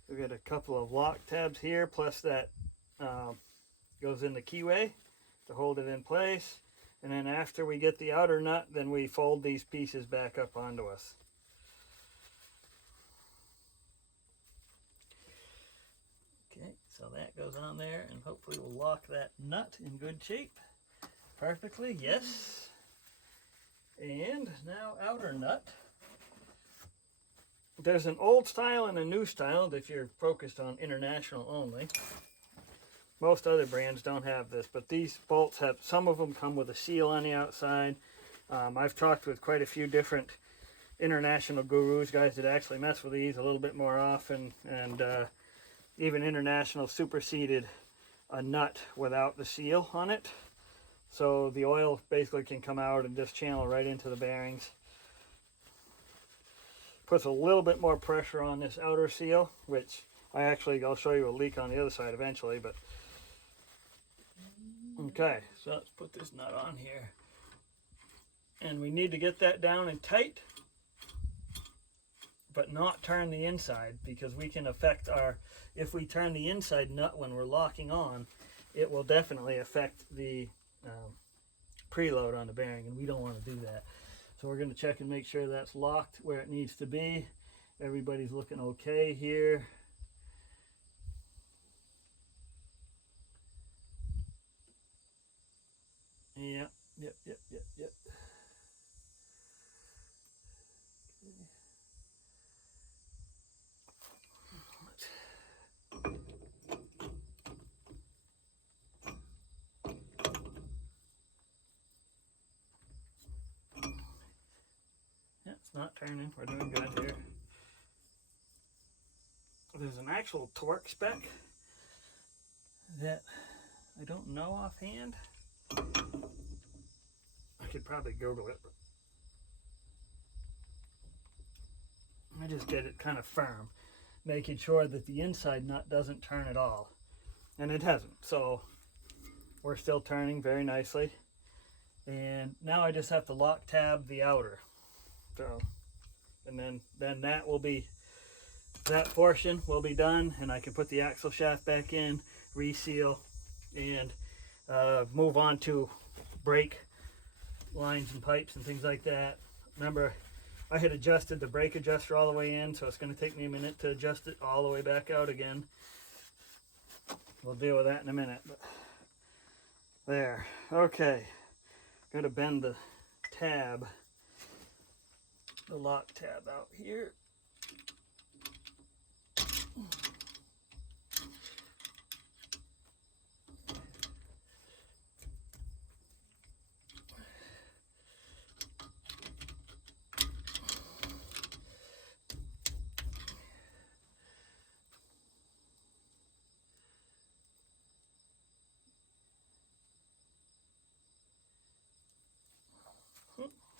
We've got a couple of lock tabs here, plus that goes in the keyway to hold it in place. And then after we get the outer nut, then we fold these pieces back up onto us. Okay, so that goes on there, and hopefully we'll lock that nut in good shape perfectly. Yes. And now outer nut. There's an old style and a new style if you're focused on international only. Most other brands don't have this, but these bolts have, some of them come with a seal on the outside. I've talked with quite a few different international gurus, guys that actually mess with these a little bit more often, and even international superseded a nut without the seal on it. So the oil basically can come out and just channel right into the bearings. Puts a little bit more pressure on this outer seal, which I'll show you a leak on the other side eventually, but okay, so let's put this nut on here. And we need to get that down and tight. but not turn the inside, because we can affect our, if we turn the inside nut when we're locking on, it will definitely affect the preload on the bearing, and we don't want to do that. So we're going to check and make sure that's locked where it needs to be. Everybody's looking okay here. Yep. Yeah, it's not turning. We're doing good here. There's an actual torque spec that I don't know offhand. I could probably Google it, but I just get it kind of firm, making sure that the inside nut doesn't turn at all. And it hasn't, so we're still turning very nicely. And now I just have to lock tab the outer. So, and then that will be, that portion will be done, and I can put the axle shaft back in, reseal, and move on to brake lines and pipes and things like that. Remember, I had adjusted the brake adjuster all the way in, so it's going to take me a minute to adjust it all the way back out again. We'll deal with that in a minute. But there. Okay. Got to bend the tab, the lock tab out here.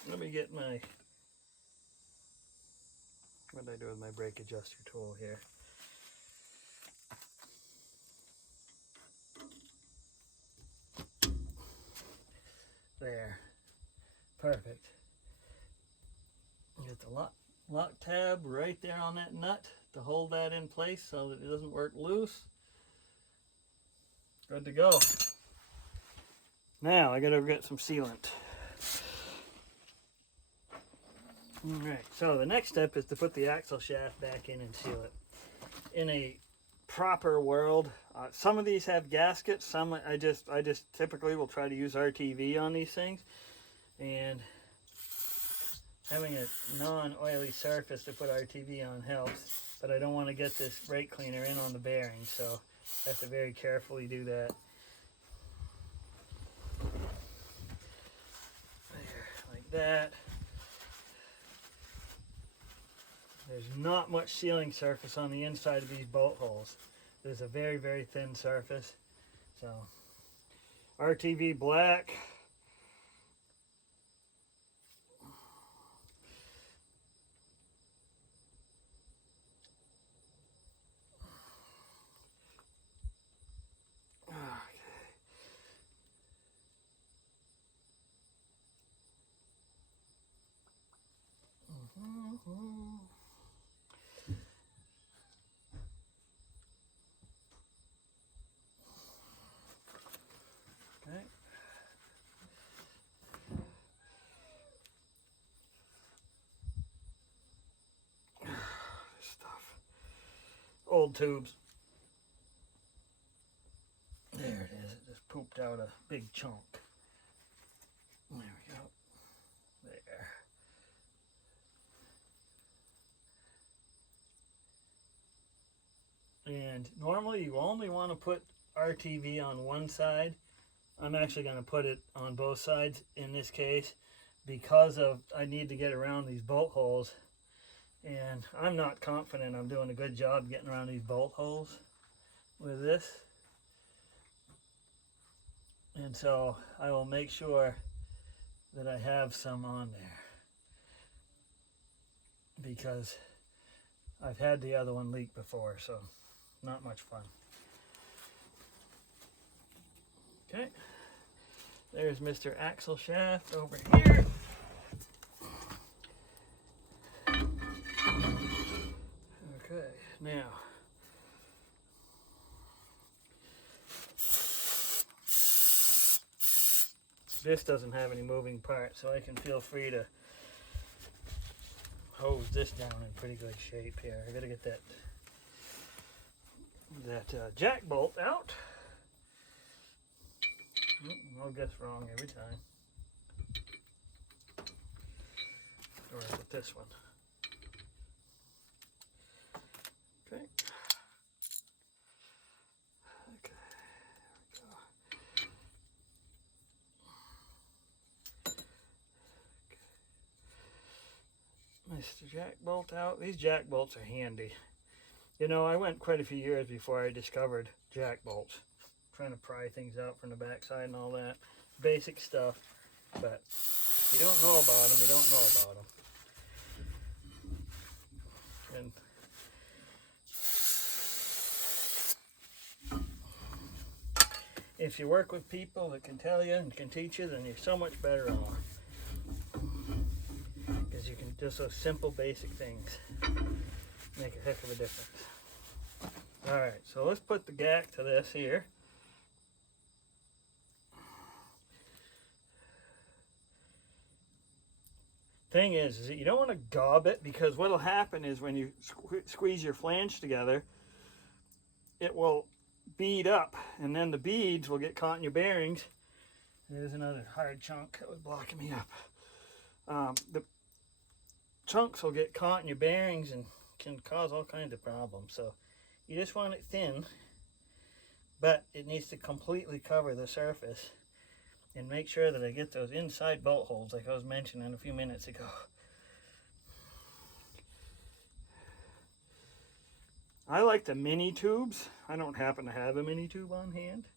Let me get my, what did I do with my brake adjuster tool here? There. Perfect. Get the lock tab right there on that nut to hold that in place so that it doesn't work loose. Good to go. Now I gotta get some sealant. Alright, so the next step is to put the axle shaft back in and seal it. In a proper world, some of these have gaskets, some I just typically will try to use RTV on these things, and having a non-oily surface to put RTV on helps, but I don't want to get this brake cleaner in on the bearing, so I have to very carefully do that. There, like that. There's not much sealing surface on the inside of these bolt holes. There's a very, very thin surface. So, RTV black. Okay. This stuff. Old tubes. There it is. It just pooped out a big chunk. There we go. There. And normally you only want to put RTV on one side. I'm actually going to put it on both sides in this case because of I need to get around these bolt holes, and I'm not confident I'm doing a good job getting around these bolt holes with this, and so I will make sure that I have some on there because I've had the other one leak before, so not much fun. Okay, there's Mr. Axle Shaft over here. Now, this doesn't have any moving parts, so I can feel free to hose this down in pretty good shape here. I gotta get that jack bolt out. I'll guess wrong every time. Or with this one. Okay. Okay. Mr. jack bolt out. These jack bolts are handy. You know, I went quite a few years before I discovered jack bolts. Trying to pry things out from the backside and all that. Basic stuff. But if you don't know about them, you don't know about them. And if you work with people that can tell you and can teach you, then you're so much better off. Because you can just those simple basic things make a heck of a difference. Alright, so let's put the gack to this here. Thing is that you don't want to gob it, because what'll happen is when you squeeze your flange together, it will bead up, and then the beads will get caught in your bearings. There's another hard chunk that was blocking me up. The chunks will get caught in your bearings and can cause all kinds of problems. So you just want it thin, but it needs to completely cover the surface. And make sure that I get those inside bolt holes like I was mentioning a few minutes ago. I like the mini tubes. I don't happen to have a mini tube on hand.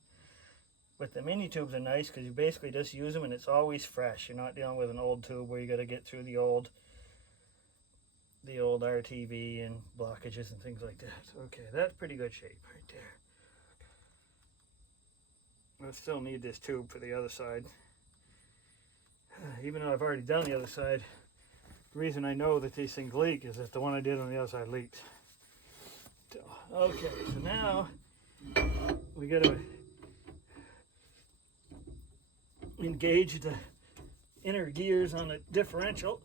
But the mini tubes are nice because you basically just use them and it's always fresh. You're not dealing with an old tube where you got to get through the old RTV and blockages and things like that. Okay, that's pretty good shape right there. I still need this tube for the other side. Even though I've already done the other side, the reason I know that these things leak is that the one I did on the other side leaked. So, okay, so now we got to engage the inner gears on the differential.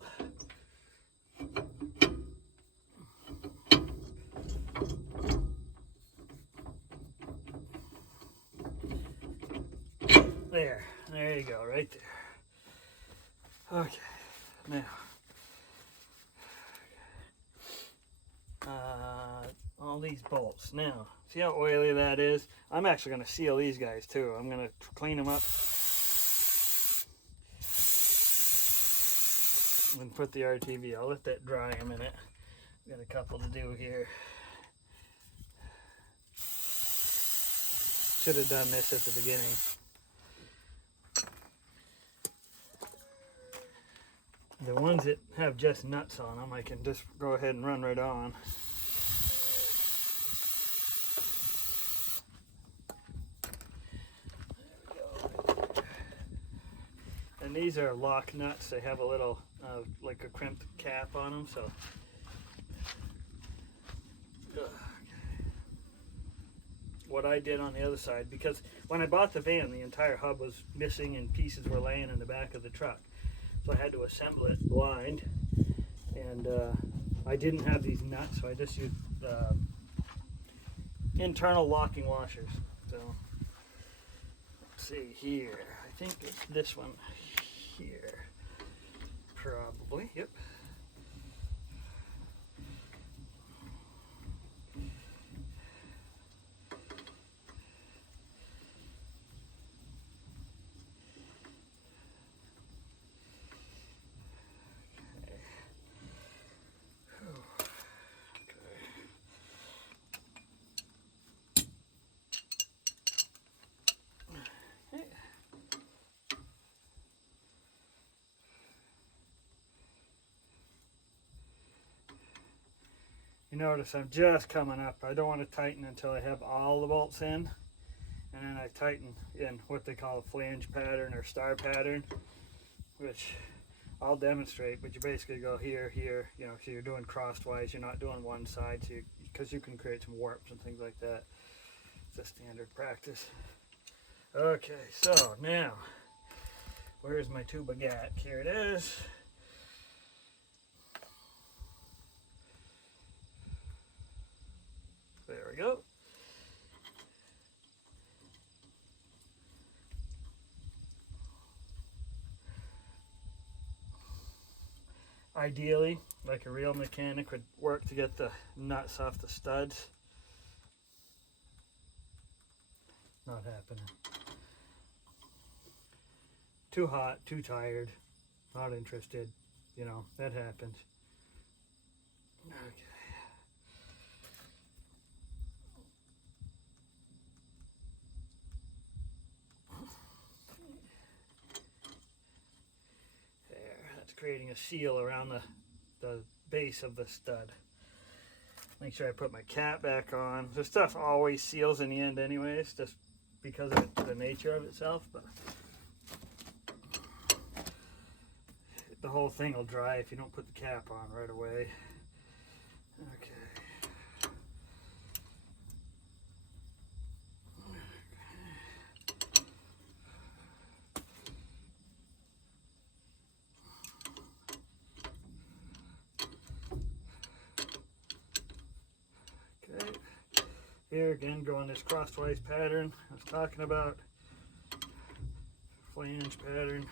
There you go, right there. Okay, now, all these bolts. Now, see how oily that is? I'm actually going to seal these guys too. I'm going to clean them up and put the RTV. I'll let that dry a minute. Got a couple to do here. Should have done this at the beginning. The ones that have just nuts on them, I can just go ahead and run right on. There we go. And these are lock nuts. They have a little, like a crimped cap on them, so. What I did on the other side, because when I bought the van, the entire hub was missing and pieces were laying in the back of the truck. So I had to assemble it blind, and I didn't have these nuts, so I just used internal locking washers. So let's see here. I think it's this one here, probably. Yep. You notice I'm just coming up. I don't want to tighten until I have all the bolts in. And then I tighten in what they call a flange pattern or star pattern, which I'll demonstrate, but you basically go here, here, you know, so you're doing crosswise, you're not doing one side, so because you can create some warps and things like that. It's a standard practice. Okay, so now, where's my two baguette? Here it is. There we go. Ideally, like a real mechanic would work to get the nuts off the studs. Not happening. Too hot, too tired, not interested. You know, that happens. Okay. Creating a seal around the base of the stud. Make sure I put my cap back on. This stuff always seals in the end anyways, just because of the nature of itself, but the whole thing will dry if you don't put the cap on right away. Okay. Here again, going this crosswise pattern I was talking about, flange pattern.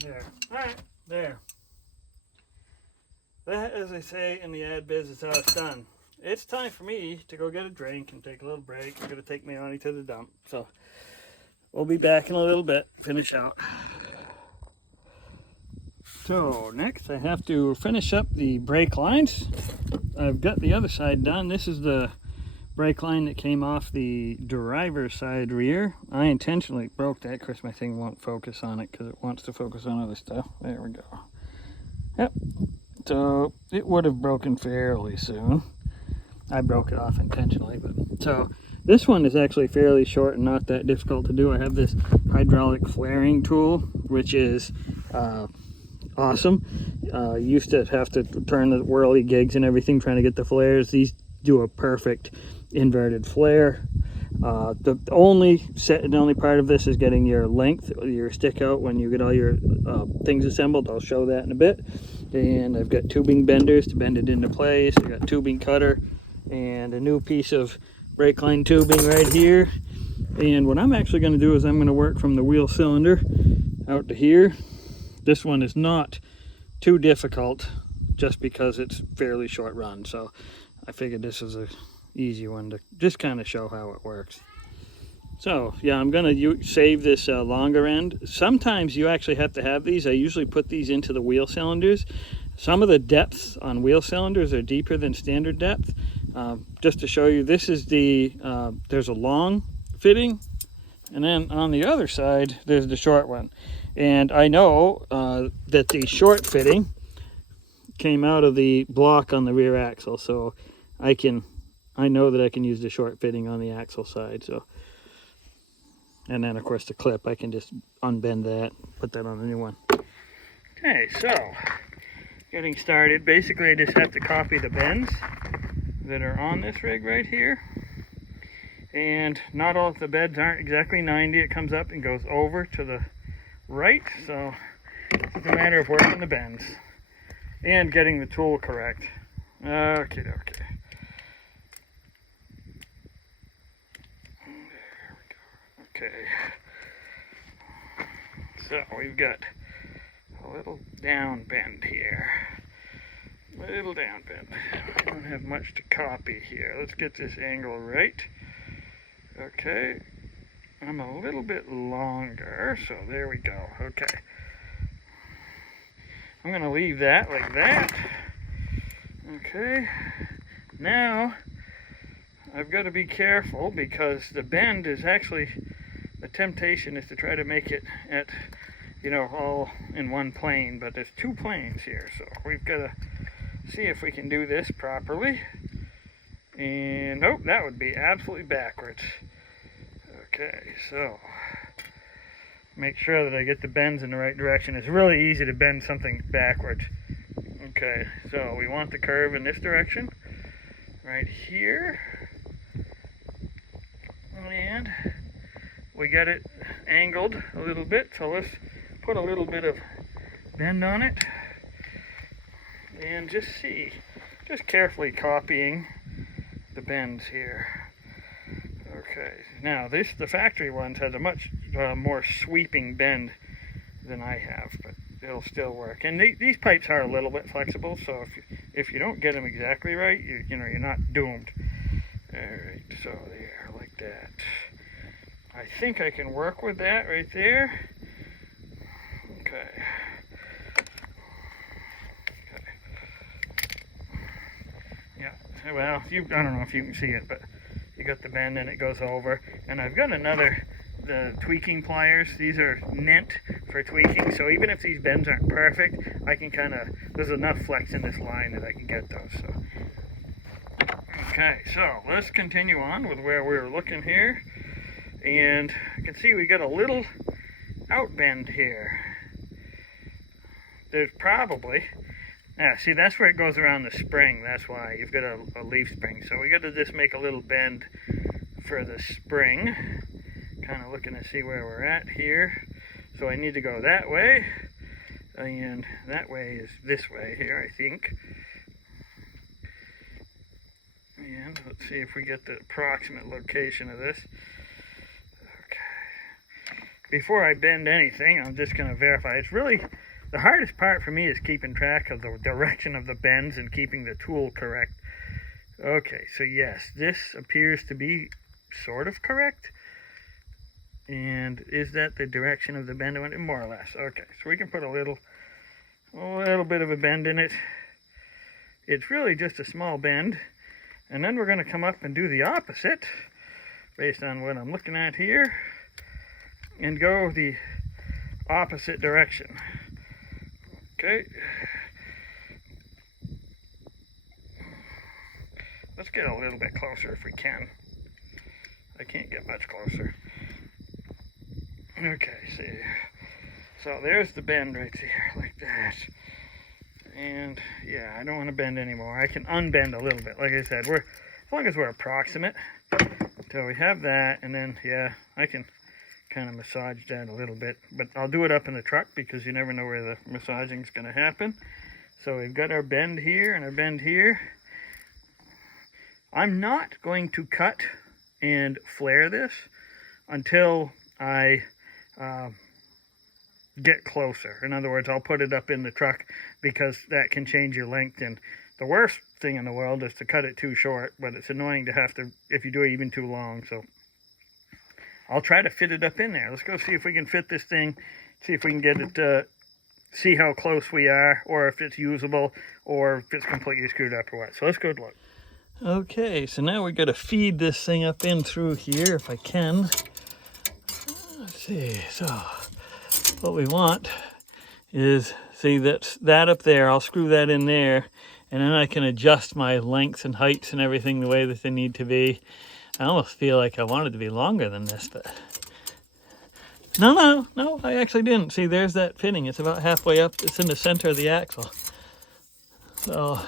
There. Alright, there. That, as I say in the ad biz, is how it's done. It's time for me to go get a drink and take a little break. I'm going to take Mayani to the dump. So, we'll be back in a little bit, finish out. So, next I have to finish up the brake lines. I've got the other side done. This is the brake line that came off the driver's side rear. I intentionally broke that because my thing won't focus on it because it wants to focus on other stuff. There we go. Yep. So it would have broken fairly soon. I broke it off intentionally, but so this one is actually fairly short and not that difficult to do. I have this hydraulic flaring tool, which is awesome. Used to have to turn the whirly-gigs and everything trying to get the flares. These do a perfect inverted flare. The only part of this is getting your length, your stick out when you get all your things assembled. I'll show that in a bit. And I've got tubing benders to bend it into place. I've got tubing cutter and a new piece of brake line tubing right here. And what I'm actually going to do is I'm going to work from the wheel cylinder out to here. This one is not too difficult just because it's fairly short run. So I figured this is a easy one to just kind of show how it works. So yeah, I'm gonna save this longer end. Sometimes you actually have to have these. I usually put these into the wheel cylinders. Some of the depths on wheel cylinders are deeper than standard depth. Just to show you, this is the there's a long fitting, and then on the other side there's the short one. And I know that the short fitting came out of the block on the rear axle, so I know that I can use the short fitting on the axle side. So, and then of course the clip, I can just unbend that, put that on the new one. Okay, so getting started. Basically, I just have to copy the bends that are on this rig right here. And not all of the beds aren't exactly 90. It comes up and goes over to the right. So it's a matter of working the bends and getting the tool correct. Okay. Okay, so we've got a little down bend here. Little down bend. We don't have much to copy here. Let's get this angle right. Okay. I'm a little bit longer, so there we go. Okay. I'm going to leave that like that. Okay. Now, I've got to be careful because the bend is actually, the temptation is to try to make it at, you know, all in one plane, but there's two planes here, so we've got to see if we can do this properly. And, oh, that would be absolutely backwards. Okay, so make sure that I get the bends in the right direction. It's really easy to bend something backwards. Okay, so we want the curve in this direction, right here. And we got it angled a little bit, so let's put a little bit of bend on it. And just see, just carefully copying the bends here. Okay, now the factory ones has a much more sweeping bend than I have, but it'll still work. And these pipes are a little bit flexible, so if you don't get them exactly right, you know, you're not doomed. All right, so there, like that. I think I can work with that right there. Okay. Yeah, well, I don't know if you can see it, but you got the bend and it goes over. And I've got the tweaking pliers. These are meant for tweaking, so even if these bends aren't perfect, I can there's enough flex in this line that I can get those. So. Okay, so let's continue on with where we're looking here. And you can see we got a little out bend here. There's probably, see, that's where it goes around the spring. That's why you've got a leaf spring. So we got to just make a little bend for the spring. Kind of looking to see where we're at here. So I need to go that way. And that way is this way here, I think. And let's see if we get the approximate location of this. Okay. Before I bend anything, I'm just going to verify. It's really, the hardest part for me is keeping track of the direction of the bends and keeping the tool correct. Okay, so yes, this appears to be sort of correct. And is that the direction of the bend? More or less. Okay, so we can put a little bit of a bend in it. It's really just a small bend. And then we're going to come up and do the opposite, based on what I'm looking at here, and go the opposite direction. Okay. Let's get a little bit closer if we can. I can't get much closer. Okay, see. So there's the bend right there, like that. And yeah, I don't want to bend anymore. I can unbend a little bit. Like I said, as long as we're approximate. So we have that, and then yeah, I can kind of massage that a little bit. But I'll do it up in the truck because you never know where the massaging is going to happen. So we've got our bend here and our bend here. I'm not going to cut and flare this until I get closer. In other words, I'll put it up in the truck because that can change your length. And the worst thing in the world is to cut it too short, but it's annoying to have to if you do it even too long. So I'll try to fit it up in there. Let's go see if we can fit this thing, see if we can get it, see how close we are, or if it's usable, or if it's completely screwed up or what. So let's go look. Okay, so now we got to feed this thing up in through here if I can. Let's see, so what we want is, see that up there, I'll screw that in there, and then I can adjust my lengths and heights and everything the way that they need to be. I almost feel like I wanted to be longer than this, but no, I actually didn't. See, there's that fitting. It's about halfway up. It's in the center of the axle. So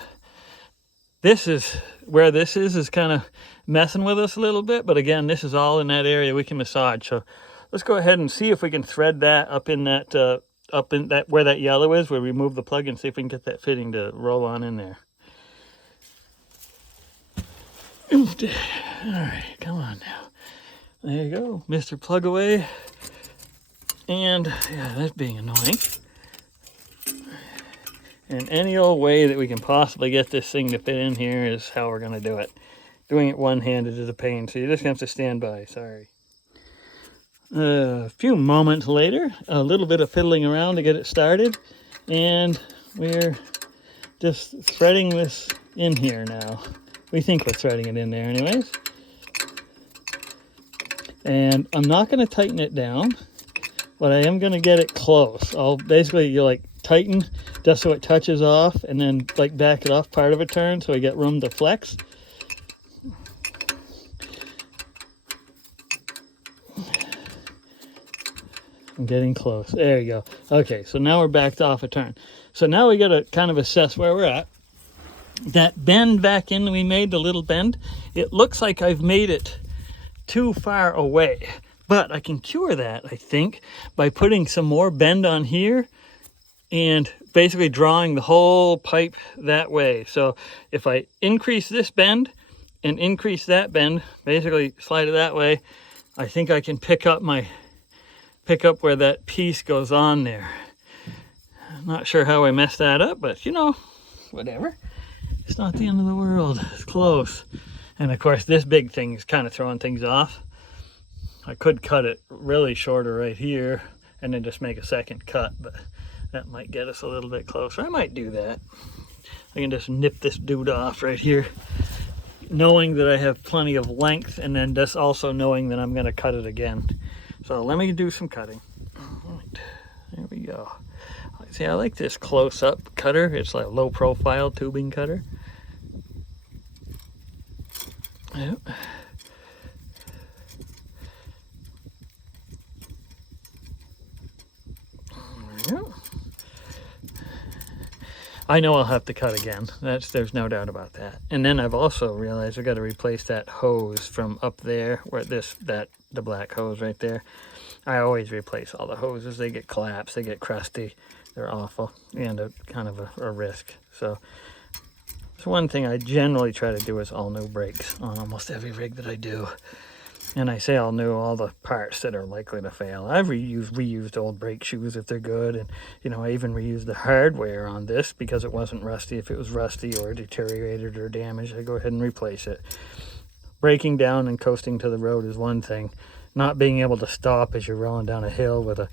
this is where this is kind of messing with us a little bit, but again, this is all in that area we can massage. So let's go ahead and see if we can thread that up in that where that yellow is, where we remove the plug, and see if we can get that fitting to roll on in there. All right, come on now. There you go, Mr. Plug Away. And yeah, that's being annoying. And any old way that we can possibly get this thing to fit in here is how we're going to do it. Doing it one-handed is a pain, so you're just going to have to stand by. Sorry. A few moments later, a little bit of fiddling around to get it started, and we're just threading this in here now. We think we're threading it in there anyways. And I'm not going to tighten it down, but I am going to get it close. I'll basically, you like tighten just so it touches off, and then like back it off part of a turn so I get room to flex. I'm getting close. There you go. Okay, so now we're backed off a turn. So now we got to kind of assess where we're at. That bend back in we made, the little bend, it looks like I've made it too far away. But I can cure that, I think, by putting some more bend on here and basically drawing the whole pipe that way. So if I increase this bend and increase that bend, basically slide it that way, I think I can pick up where that piece goes on there. I'm not sure how I messed that up, but you know, whatever. It's not the end of the world. It's close. And of course, this big thing is kind of throwing things off. I could cut it really shorter right here and then just make a second cut, but that might get us a little bit closer. I might do that. I can just nip this dude off right here, knowing that I have plenty of length, and then just also knowing that I'm going to cut it again. So let me do some cutting. All right, there we go. See, I like this close-up cutter. It's like a low-profile tubing cutter. Yep. I know I'll have to cut again. There's no doubt about that. And then I've also realized I've got to replace that hose from up there, where the black hose right there. I always replace all the hoses. They get collapsed, they get crusty, they're awful, and a kind of a risk. So it's one thing I generally try to do is all new brakes on almost every rig that I do. And I say all new, all the parts that are likely to fail. I've reused old brake shoes if they're good, and you know, I even reused the hardware on this because it wasn't rusty. If it was rusty or deteriorated or damaged, I go ahead and replace it. Braking down and coasting to the road is one thing. Not being able to stop as you're rolling down a hill with a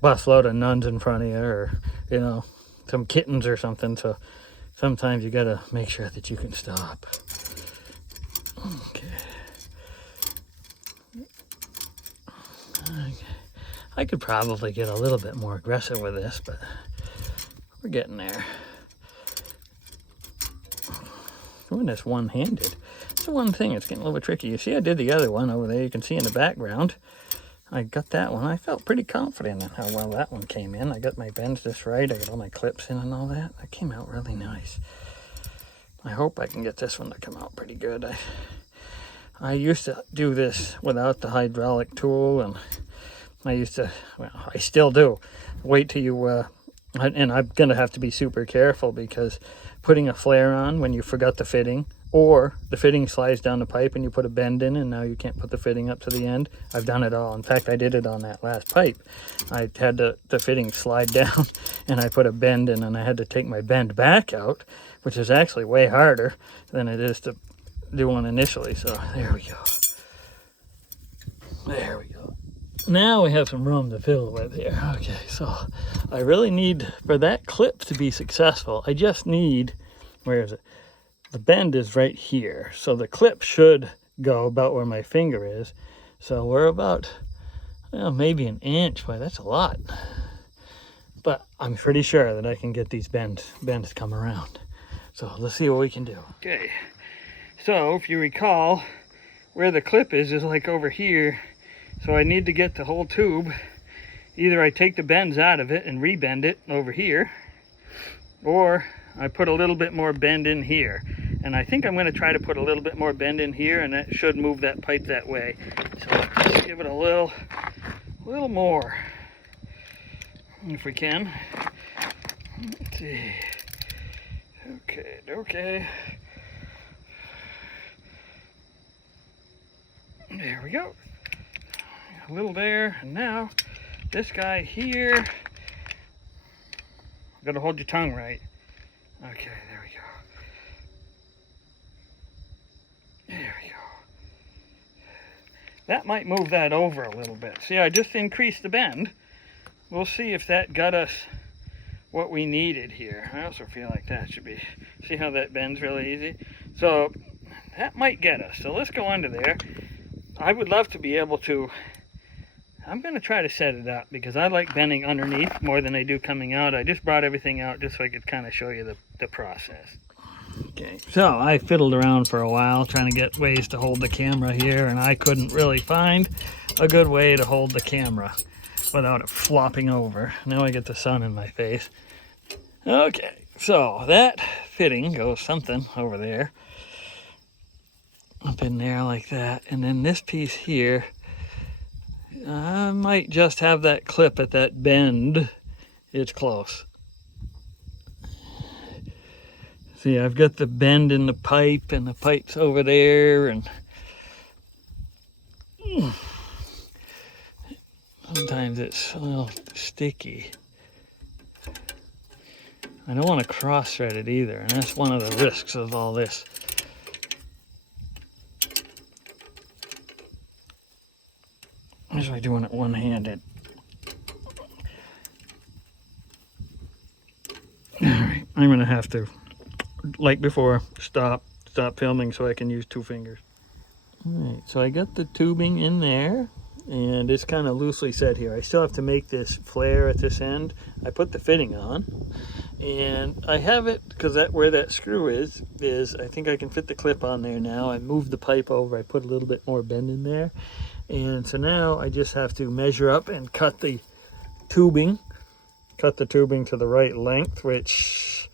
busload of nuns in front of you, or you know, some kittens or something. So sometimes you gotta make sure that you can stop. Okay. I could probably get a little bit more aggressive with this, but we're getting there. Doing this one-handed. It's the one thing that's getting a little bit tricky. You see I did the other one over there. You can see in the background. I got that one. I felt pretty confident in how well that one came in. I got my bends just right. I got all my clips in and all that. That came out really nice. I hope I can get this one to come out pretty good. I used to do this without the hydraulic tool, and I used to, well, I still do. Wait till you, and I'm going to have to be super careful because putting a flare on when you forgot the fitting, or the fitting slides down the pipe and you put a bend in and now you can't put the fitting up to the end. I've done it all. In fact, I did it on that last pipe. I had the fitting slide down and I put a bend in, and I had to take my bend back out, which is actually way harder than it is to do one initially. So there we go. There we go. Now we have some room to fiddle with here. Okay, so I really need, for that clip to be successful, I just need, where is it? The bend is right here. So the clip should go about where my finger is. So we're about, well, maybe an inch, but that's a lot. But I'm pretty sure that I can get these bends to come around. So let's see what we can do. Okay, so if you recall, where the clip is like over here. So I need to get the whole tube. Either I take the bends out of it and rebend it over here, or I put a little bit more bend in here. And I think I'm going to try to put a little bit more bend in here, and that should move that pipe that way. So let's give it a little more, if we can. Let's see. Okay. There we go. A little there, and now this guy here. Got to hold your tongue right. Okay, there we go. There we go. that might move that over a little bit. See, I just increased the bend. We'll see if that got us what we needed here. I also feel like that should be, see how that bends really easy? So that might get us. So let's go under there. I would love to be able to, I'm going to try to set it up because I like bending underneath more than I do coming out. I just brought everything out just so I could kind of show you the process. Okay, so I fiddled around for a while trying to get ways to hold the camera here, and I couldn't really find a good way to hold the camera without it flopping over. Now I get the sun in my face. Okay, so that fitting goes something over there, up in there like that, and then this piece here, I might just have that clip at that bend. It's close. See, I've got the bend in the pipe, and the pipe's over there, and sometimes it's a little sticky. I don't want to cross thread it either, and that's one of the risks of all this. I'm usually doing it one-handed. All right, I'm gonna have to, like before, stop filming so I can use 2 fingers. All right, so I got the tubing in there, and it's kind of loosely set here. I still have to make this flare at this end. I put the fitting on, and I have it because that where that screw is I think I can fit the clip on there now. I moved the pipe over. I put a little bit more bend in there, and so now I just have to measure up and cut the tubing to the right length, which,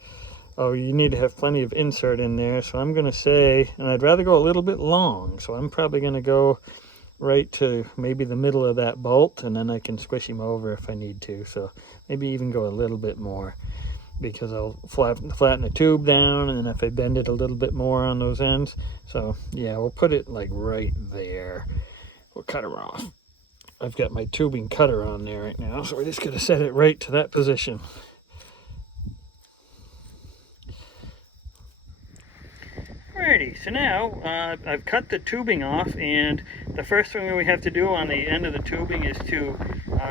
oh, you need to have plenty of insert in there. So I'm going to say, and I'd rather go a little bit long, so I'm probably going to go right to maybe the middle of that bolt, and then I can squish him over if I need to. So maybe even go a little bit more, because I'll flatten the tube down, and then if I bend it a little bit more on those ends. So yeah, we'll put it like right there. We'll cut her off. I've got my tubing cutter on there right now, so we're just going to set it right to that position. Alrighty, so now I've cut the tubing off, and the first thing we have to do on the end of the tubing is to,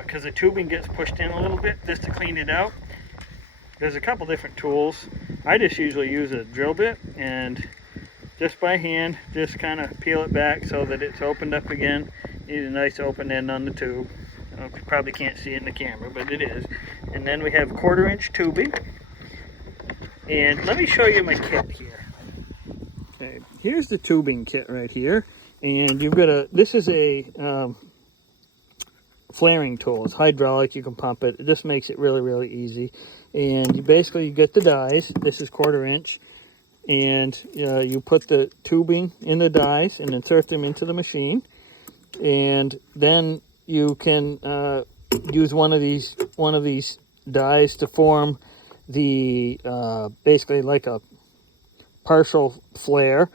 because the tubing gets pushed in a little bit, just to clean it out. There's a couple different tools. I just usually use a drill bit, and just by hand, just kind of peel it back so that it's opened up again. Need a nice open end on the tube. You probably can't see it in the camera, but it is. And then we have 1/4-inch tubing. And let me show you my kit here. Okay, here's the tubing kit right here. And you've got this is a flaring tool. It's hydraulic, you can pump it. It just makes it really, really easy. And you basically get the dies. This is 1/4-inch. And you put the tubing in the dies and insert them into the machine. And then you can use one of these dies to form the basically like a partial flare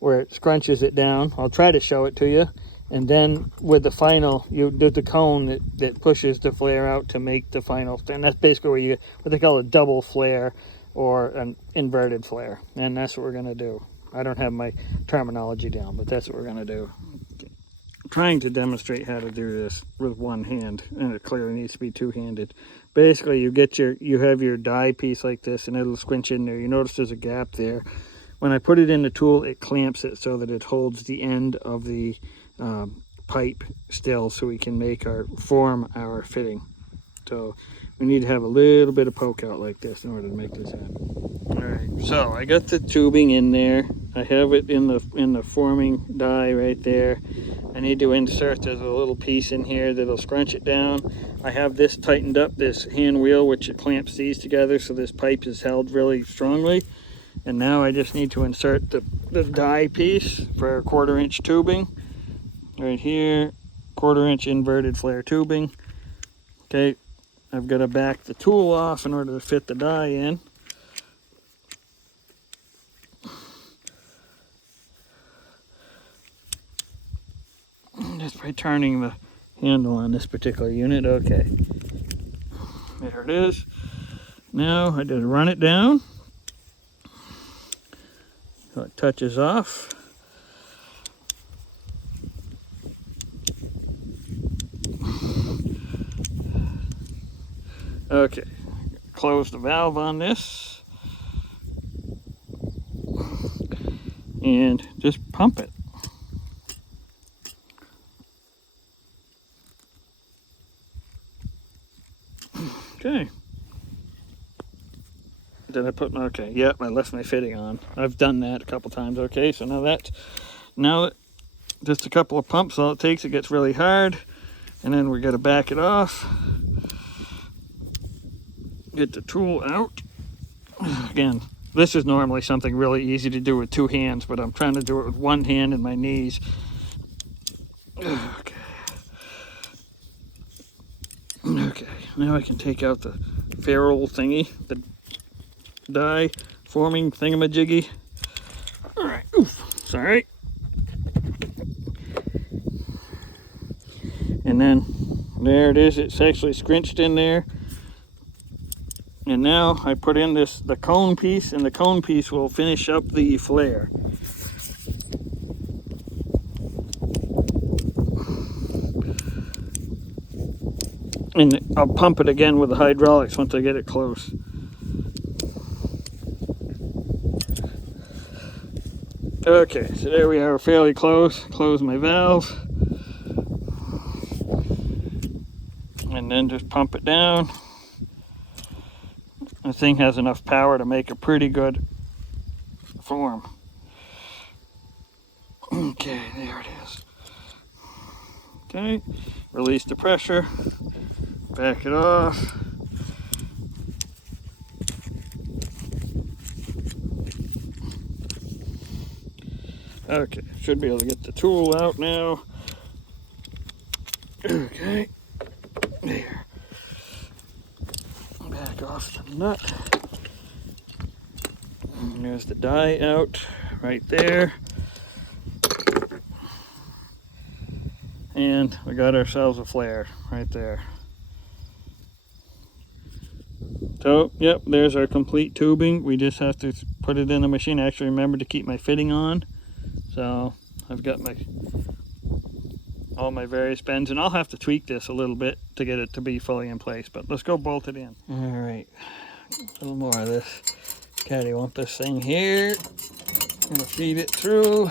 where it scrunches it down. I'll try to show it to you. And then with the final, you do the cone that pushes the flare out to make the final, and that's basically what they call a double flare or an inverted flare. And that's what we're going to do. I don't have my terminology down, but that's what we're going to do. Trying to demonstrate how to do this with one hand, and it clearly needs to be two-handed. Basically, you have your die piece like this, and it'll squinch in there. You notice there's a gap there. When I put it in the tool, it clamps it so that it holds the end of the pipe still, so we can form our fitting. So we need to have a little bit of poke out like this in order to make this happen. All right, so I got the tubing in there. I have it in the forming die right there. I need to insert, there's a little piece in here that'll scrunch it down. I have this tightened up, this hand wheel, which it clamps these together, so this pipe is held really strongly. And now I just need to insert the die piece for our 1/4-inch tubing. Right here, 1/4-inch inverted flare tubing. Okay, I've got to back the tool off in order to fit the die in. Just by turning the handle on this particular unit. Okay, there it is. Now I just run it down so it touches off. Okay, close the valve on this and just pump it. Okay. Did I put my, okay, yep, I left my fitting on. I've done that a couple times. Okay, so now just a couple of pumps, all it takes, it gets really hard, and then we got to back it off. Get the tool out. Again, this is normally something really easy to do with two hands, but I'm trying to do it with one hand and my knees. Okay. Okay, now I can take out the ferrule thingy, the die forming thingamajiggy. All right, oof, sorry. And then there it is, it's actually scrunched in there. And now I put in the cone piece, and the cone piece will finish up the flare. And I'll pump it again with the hydraulics once I get it close. Okay, so there we are, fairly close. Close my valve. And then just pump it down. The thing has enough power to make a pretty good form. Okay, there it is. Okay, release the pressure. Back it off. Okay, should be able to get the tool out now. Okay, there. Back off the nut. And there's the die out right there. And we got ourselves a flare right there. So, yep, there's our complete tubing. We just have to put it in the machine. I actually remember to keep my fitting on. So, I've got all my various bends, and I'll have to tweak this a little bit to get it to be fully in place. But let's go bolt it in. All right, a little more of this cattywampus thing here. I'm gonna feed it through.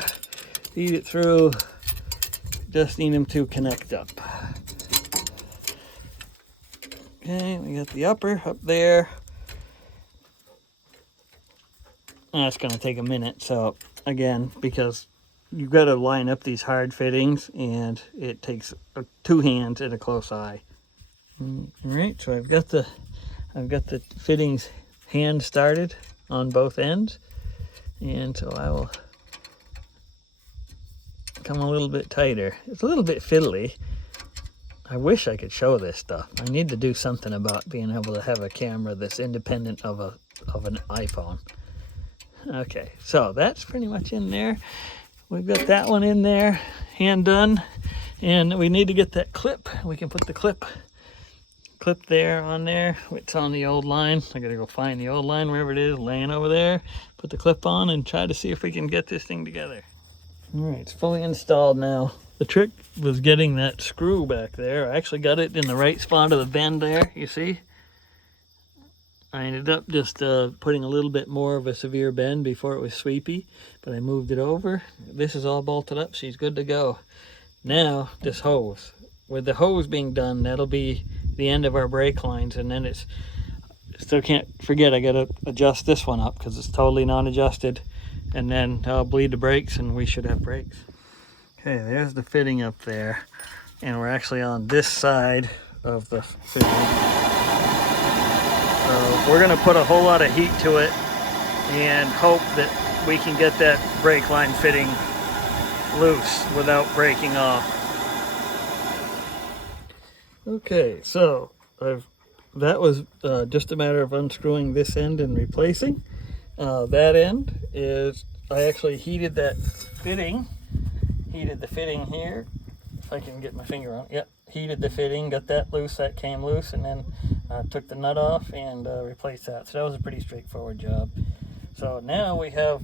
Just need them to connect up. Okay, we got the upper up there. That's gonna take a minute. So again, because you've got to line up these hard fittings, and it takes two hands and a close eye. All right, so I've got the fittings hand started on both ends, and so I will come a little bit tighter. It's a little bit fiddly. I wish I could show this stuff. I need to do something about being able to have a camera that's independent of an iPhone. Okay, so that's pretty much in there. We've got that one in there, hand done, and we need to get that clip. We can put the clip there on there. It's on the old line. I gotta go find the old line wherever it is, laying over there. Put the clip on and try to see if we can get this thing together. All right, it's fully installed now. The trick was getting that screw back there. I actually got it in the right spot of the bend there, you see? I ended up just putting a little bit more of a severe bend before it was sweepy, but I moved it over. This is all bolted up. She's good to go. Now, this hose. With the hose being done, that'll be the end of our brake lines, and then still can't forget, I gotta adjust this one up because it's totally non-adjusted, and then I'll bleed the brakes and we should have brakes. Okay, there's the fitting up there, and we're actually on this side of the fitting. So we're gonna put a whole lot of heat to it and hope that we can get that brake line fitting loose without breaking off. Okay, so that was just a matter of unscrewing this end and replacing. That end is, I actually heated that fitting. Heated the fitting here, if I can get my finger on it. Yep, heated the fitting, got that loose, that came loose, and then took the nut off and replaced that. So that was a pretty straightforward job. So now we have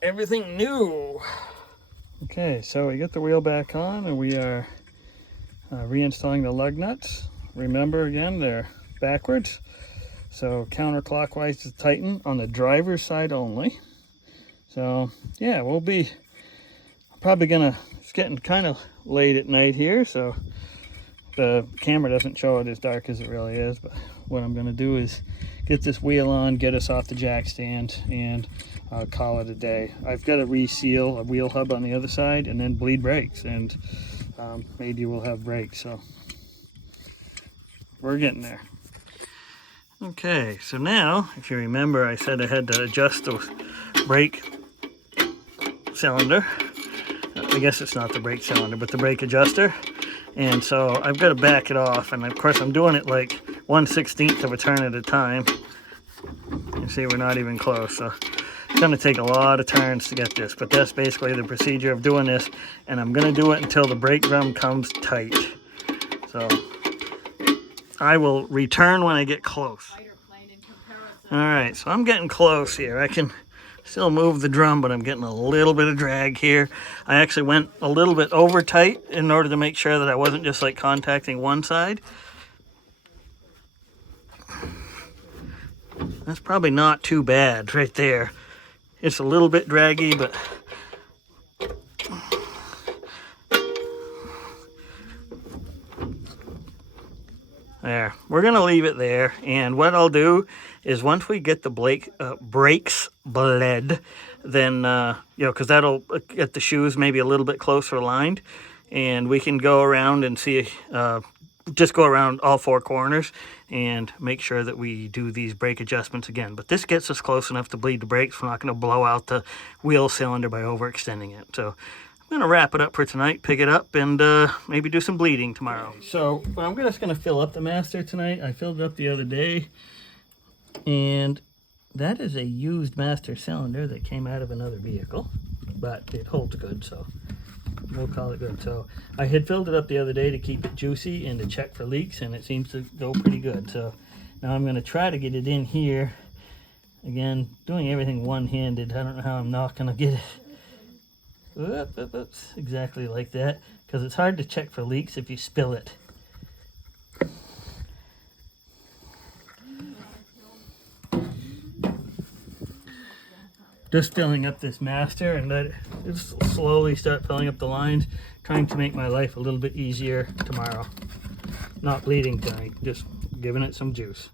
everything new. Okay, so we got the wheel back on, and we are reinstalling the lug nuts. Remember again, they're backwards. So counterclockwise to tighten on the driver's side only. So yeah, we'll be probably gonna, it's getting kind of late at night here, so the camera doesn't show it as dark as it really is, but what I'm gonna do is get this wheel on, get us off the jack stand, and call it a day. I've got to reseal a wheel hub on the other side and then bleed brakes, and maybe we'll have brakes, so we're getting there. Okay, so now, if you remember, I said I had to adjust the brake cylinder. I guess it's not the brake cylinder, but the brake adjuster. And so I've got to back it off, and of course I'm doing it like 1/16 of a turn at a time. You see, we're not even close, so it's going to take a lot of turns to get this, but that's basically the procedure of doing this, and I'm going to do it until the brake drum comes tight. So I will return when I get close. All right, so I'm getting close here. I can still move the drum, but I'm getting a little bit of drag here. I actually went a little bit over tight in order to make sure that I wasn't just like contacting one side. That's probably not too bad right there. It's a little bit draggy, but there. We're gonna leave it there, and what I'll do is once we get the brakes bled, then you know, because that'll get the shoes maybe a little bit closer aligned, and we can go around and see, just go around all four corners and make sure that we do these brake adjustments again. But this gets us close enough to bleed the brakes. We're not going to blow out the wheel cylinder by overextending it. So I'm going to wrap it up for tonight, pick it up, and maybe do some bleeding tomorrow. So I'm just going to fill up the Master tonight. I filled it up the other day, and that is a used Master cylinder that came out of another vehicle, but it holds good, so we'll call it good. So I had filled it up the other day to keep it juicy and to check for leaks, and it seems to go pretty good. So now I'm going to try to get it in here. Again, doing everything one-handed. I don't know how I'm not going to get it oops, exactly like that, because it's hard to check for leaks if you spill it. Just filling up this Master, and let it just slowly start filling up the lines, trying to make my life a little bit easier tomorrow. Not bleeding tonight, just giving it some juice.